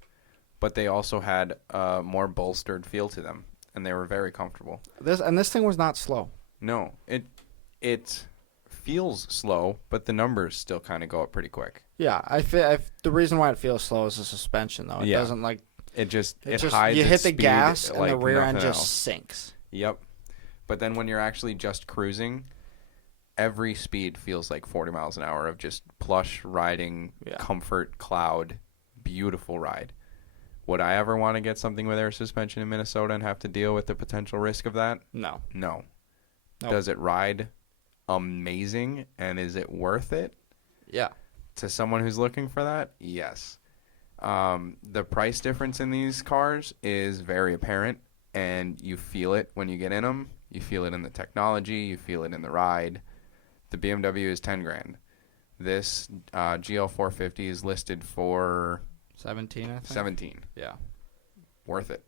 but they also had a more bolstered feel to them, and they were very comfortable. This thing was not slow. No, it feels slow, but the numbers still kind of go up pretty quick. Yeah, the reason why it feels slow is the suspension, though. It doesn't like. It hides. You hit the speed gas and like the rear end nothing just else. sinks. Yep. But then when you're actually just cruising, every speed feels like 40 miles an hour of just plush riding, comfort, cloud, beautiful ride. Would I ever want to get something with air suspension in Minnesota and have to deal with the potential risk of that? No. No. Nope. Does it ride amazing, and is it worth it? Yeah. To someone who's looking for that? Yes. The price difference in these cars is very apparent, and you feel it when you get in them. You feel it in the technology. You feel it in the ride. The BMW is $10,000. This GL450 is listed for 17, I think. 17. Yeah. Worth it.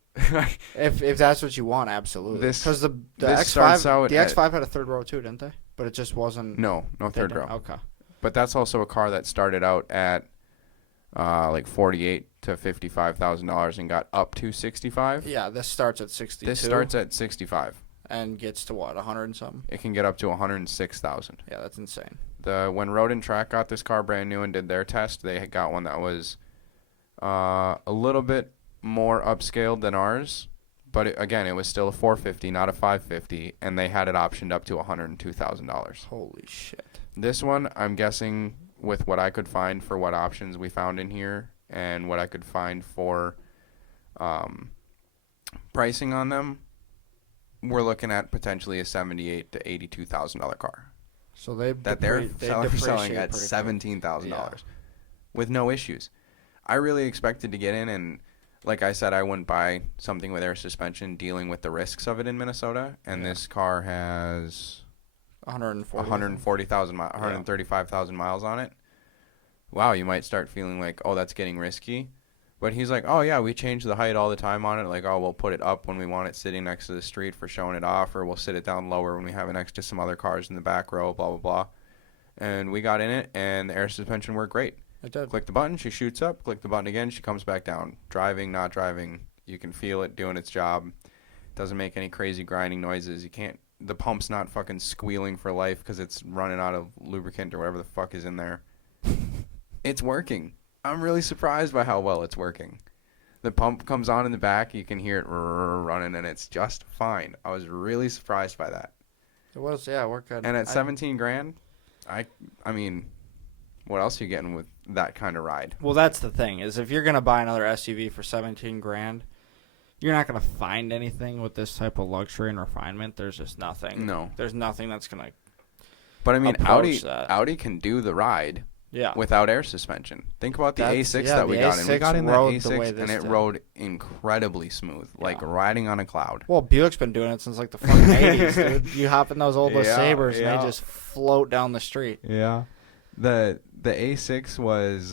if that's what you want, absolutely. Because the X5 had a third row too, didn't they? But it just wasn't. No third row. Okay. But that's also a car that started out at like $48,000 to $55,000 and got up to $65,000. Yeah, this starts at 62. This starts at $65,000 and gets to what, 100 and something? It can get up to $106,000. Yeah, that's insane. When Road and Track got this car brand new and did their test, they had got one that was a little bit more upscaled than ours, but it was still a 450, not a 550, and they had it optioned up to $102,000. Holy shit! This one, I'm guessing, with what I could find for what options we found in here, and what I could find for pricing on them, we're looking at potentially a $78,000 to $82,000 car. So they're selling at $17,000 with no issues. I really expected to get in, and like I said, I wouldn't buy something with air suspension dealing with the risks of it in Minnesota. And this car has 140,000 miles, 135,000 miles on it. Wow, you might start feeling like, oh, that's getting risky. But he's like, oh, yeah, we change the height all the time on it. Like, oh, we'll put it up when we want it sitting next to the street for showing it off, or we'll sit it down lower when we have it next to some other cars in the back row, blah, blah, blah. And we got in it, and the air suspension worked great. It did. Click the button, she shoots up. Click the button again, she comes back down. Driving, not driving, you can feel it doing its job. Doesn't make any crazy grinding noises. The pump's not fucking squealing for life because it's running out of lubricant or whatever the fuck is in there. It's working. I'm really surprised by how well it's working. The pump comes on in the back. You can hear it running, and it's just fine. I was really surprised by that. It was, yeah, it worked good. And at $17,000, I mean, what else are you getting with that kind of ride? Well, that's the thing, is if you're going to buy another SUV for $17,000, you're not going to find anything with this type of luxury and refinement. There's just nothing. No. There's nothing that's going to But, I mean, approach that. Audi can do the ride. Yeah. Without air suspension. Think about the A6 that we got in. We got in that A6 and it rode incredibly smooth, like riding on a cloud. Well, Buick's been doing it since like the fucking 80s, dude. You hop in those old Sabres and they just float down the street. Yeah. The A6 was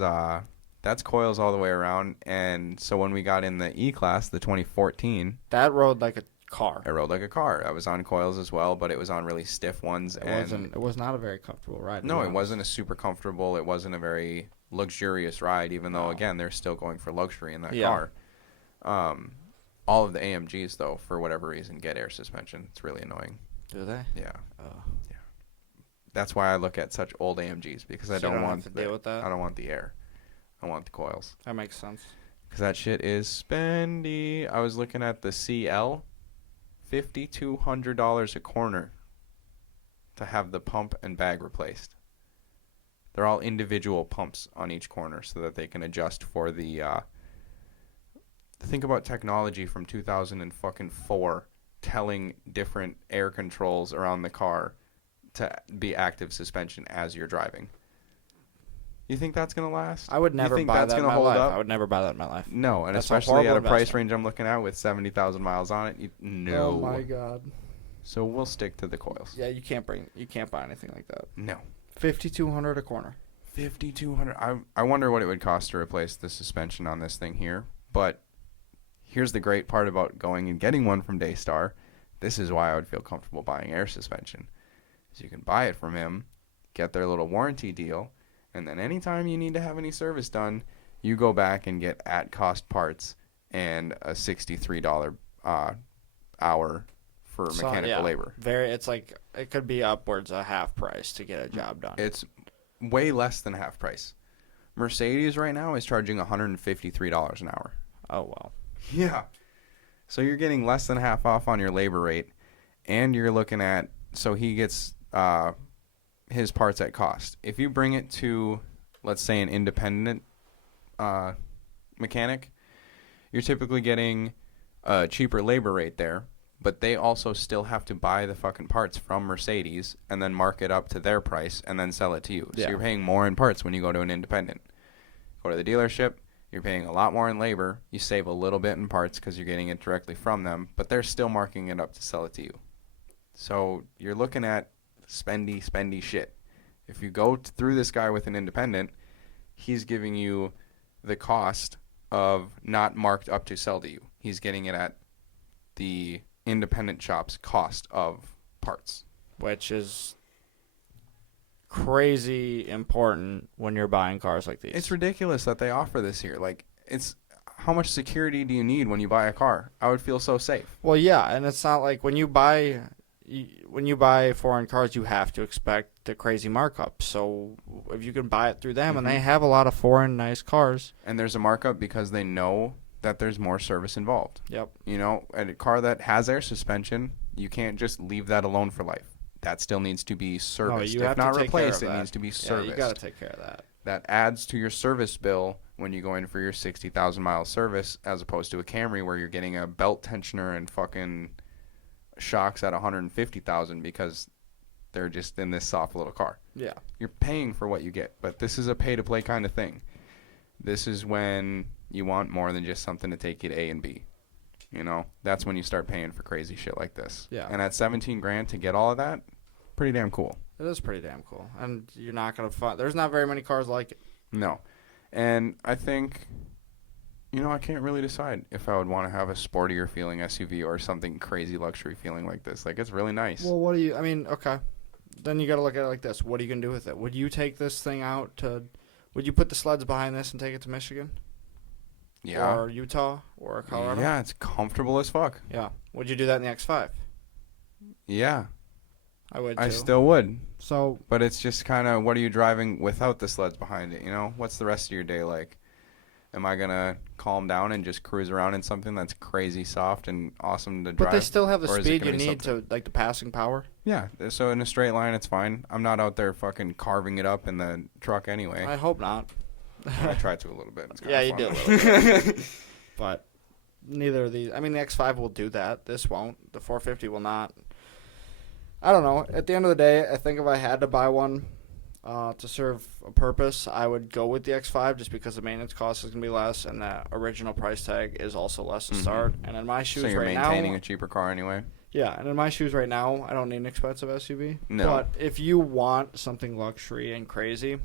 that's coils all the way around, and so when we got in the E-Class, the 2014, that rode like a car. It rode like a car. I was on coils as well, but it was on really stiff ones. It was not a very comfortable ride. No, it wasn't a super comfortable. It wasn't a very luxurious ride, even though, again, they're still going for luxury in that car. All of the AMGs, though, for whatever reason, get air suspension. It's really annoying. Do they? Yeah. Yeah. That's why I look at such old AMGs, because I don't want to deal with that. I don't want the air. I want the coils. That makes sense. Because that shit is spendy. I was looking at the CL. $5,200 a corner to have the pump and bag replaced. They're all individual pumps on each corner so that they can adjust for the think about technology from 2004 telling different air controls around the car to be active suspension as you're driving. You think that's going to last? I would never buy that in my life. I would never buy that in my life. No, and especially at a price range I'm looking at with 70,000 miles on it. No. Oh my god. So we'll stick to the coils. Yeah, you can't buy anything like that. No. $5,200 a corner. $5,200. I wonder what it would cost to replace the suspension on this thing here. But here's the great part about going and getting one from Daystarr. This is why I would feel comfortable buying air suspension. Is you can buy it from him, get their little warranty deal, and then anytime you need to have any service done, you go back and get at-cost parts and a $63 hour for mechanical labor. It's like it could be upwards of half price to get a job done. It's way less than half price. Mercedes right now is charging $153 an hour. Oh, wow. Yeah. So you're getting less than half off on your labor rate, and you're looking at, so he gets his parts at cost. If you bring it to, let's say, an independent mechanic, you're typically getting a cheaper labor rate there, but they also still have to buy the fucking parts from Mercedes and then mark it up to their price and then sell it to you. So you're paying more in parts when you go to an independent. Go to the dealership, you're paying a lot more in labor. You save a little bit in parts because you're getting it directly from them, but they're still marking it up to sell it to you. So you're looking at spendy shit. If you go through this guy with an independent, he's giving you the cost of not marked up to sell to you. He's getting it at the independent shop's cost of parts, which is crazy important when you're buying cars like these. It's ridiculous that they offer this here. Like, it's how much security do you need when you buy a car? I would feel so safe. Well, yeah, and it's not like when you buy foreign cars, you have to expect the crazy markup. So if you can buy it through them, and they have a lot of foreign nice cars, and there's a markup because they know that there's more service involved. Yep. You know, a car that has air suspension, you can't just leave that alone for life. That still needs to be serviced. No, you have if not to take replaced, care of it that. needs to be serviced. Yeah, you got to take care of that. that adds to your service bill when you go in for your 60,000 mile service, as opposed to a Camry where you're getting a belt tensioner and fucking shocks at 150,000 because they're just in this soft little car. Yeah. You're paying for what you get, but this is a pay-to-play kind of thing. This is when you want more than just something to take you to A and B. You know, that's when you start paying for crazy shit like this. Yeah. And at 17 grand to get all of that, pretty damn cool. It is pretty damn cool. And you're not going to find, there's not very many cars like it. No. And I think, you know, I can't really decide if I would want to have a sportier feeling SUV or something crazy luxury feeling like this. Like, it's really nice. Well, okay. Then you got to look at it like this. What are you going to do with it? Would you take this thing out would you put the sleds behind this and take it to Michigan? Yeah. Or Utah? Or Colorado? Yeah, it's comfortable as fuck. Yeah. Would you do that in the X5? Yeah. I would, too. I still would. So, but it's just kind of, what are you driving without the sleds behind it, you know? What's the rest of your day like? Am I going to calm down and just cruise around in something that's crazy soft and awesome to drive? But they still have the Or is it speed gonna you be need something- to, like, the passing power. Yeah, so in a straight line, it's fine. I'm not out there fucking carving it up in the truck anyway. I hope not. I tried to a little bit. It's Yeah, you kinda did fun. a little bit. But neither of these. I mean, the X5 will do that. This won't. The 450 will not. I don't know. At the end of the day, I think if I had to buy one to serve a purpose, I would go with the X5 just because the maintenance cost is going to be less and the original price tag is also less to start. And in my shoes So you're right maintaining now, a cheaper car anyway? yeah, and in my shoes right now, I don't need an expensive SUV. No. But if you want something luxury and crazy,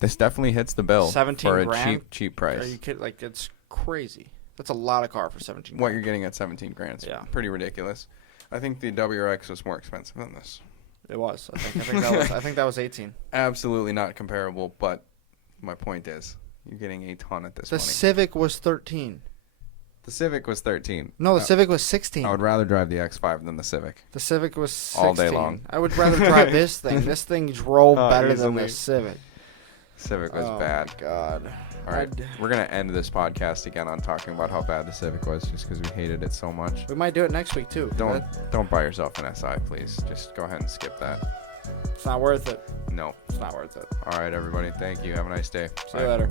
This definitely hits the bill 17 for a grand? cheap are price. you kidding? Like, it's crazy. That's a lot of car for 17 What grand. you're getting at 17 grand is Yeah. pretty ridiculous. I think the WRX was more expensive than this. It was. I think that was 18. Absolutely not comparable, but my point is, you're getting a ton at this The money. Civic was 13. The Civic was 13. No, the Civic was 16. I would rather drive the X5 than the Civic. The Civic was 16. All day long. I would rather drive this thing. This thing drove better than easily. the Civic. Civic was Oh, bad. my God. All right, we're going to end this podcast again on talking about how bad the Civic was just because we hated it so much. We might do it next week, too. Don't buy yourself an SI, please. Just go ahead and skip that. It's not worth it. No. It's not worth it. All right, everybody. Thank you. Have a nice day. See you later.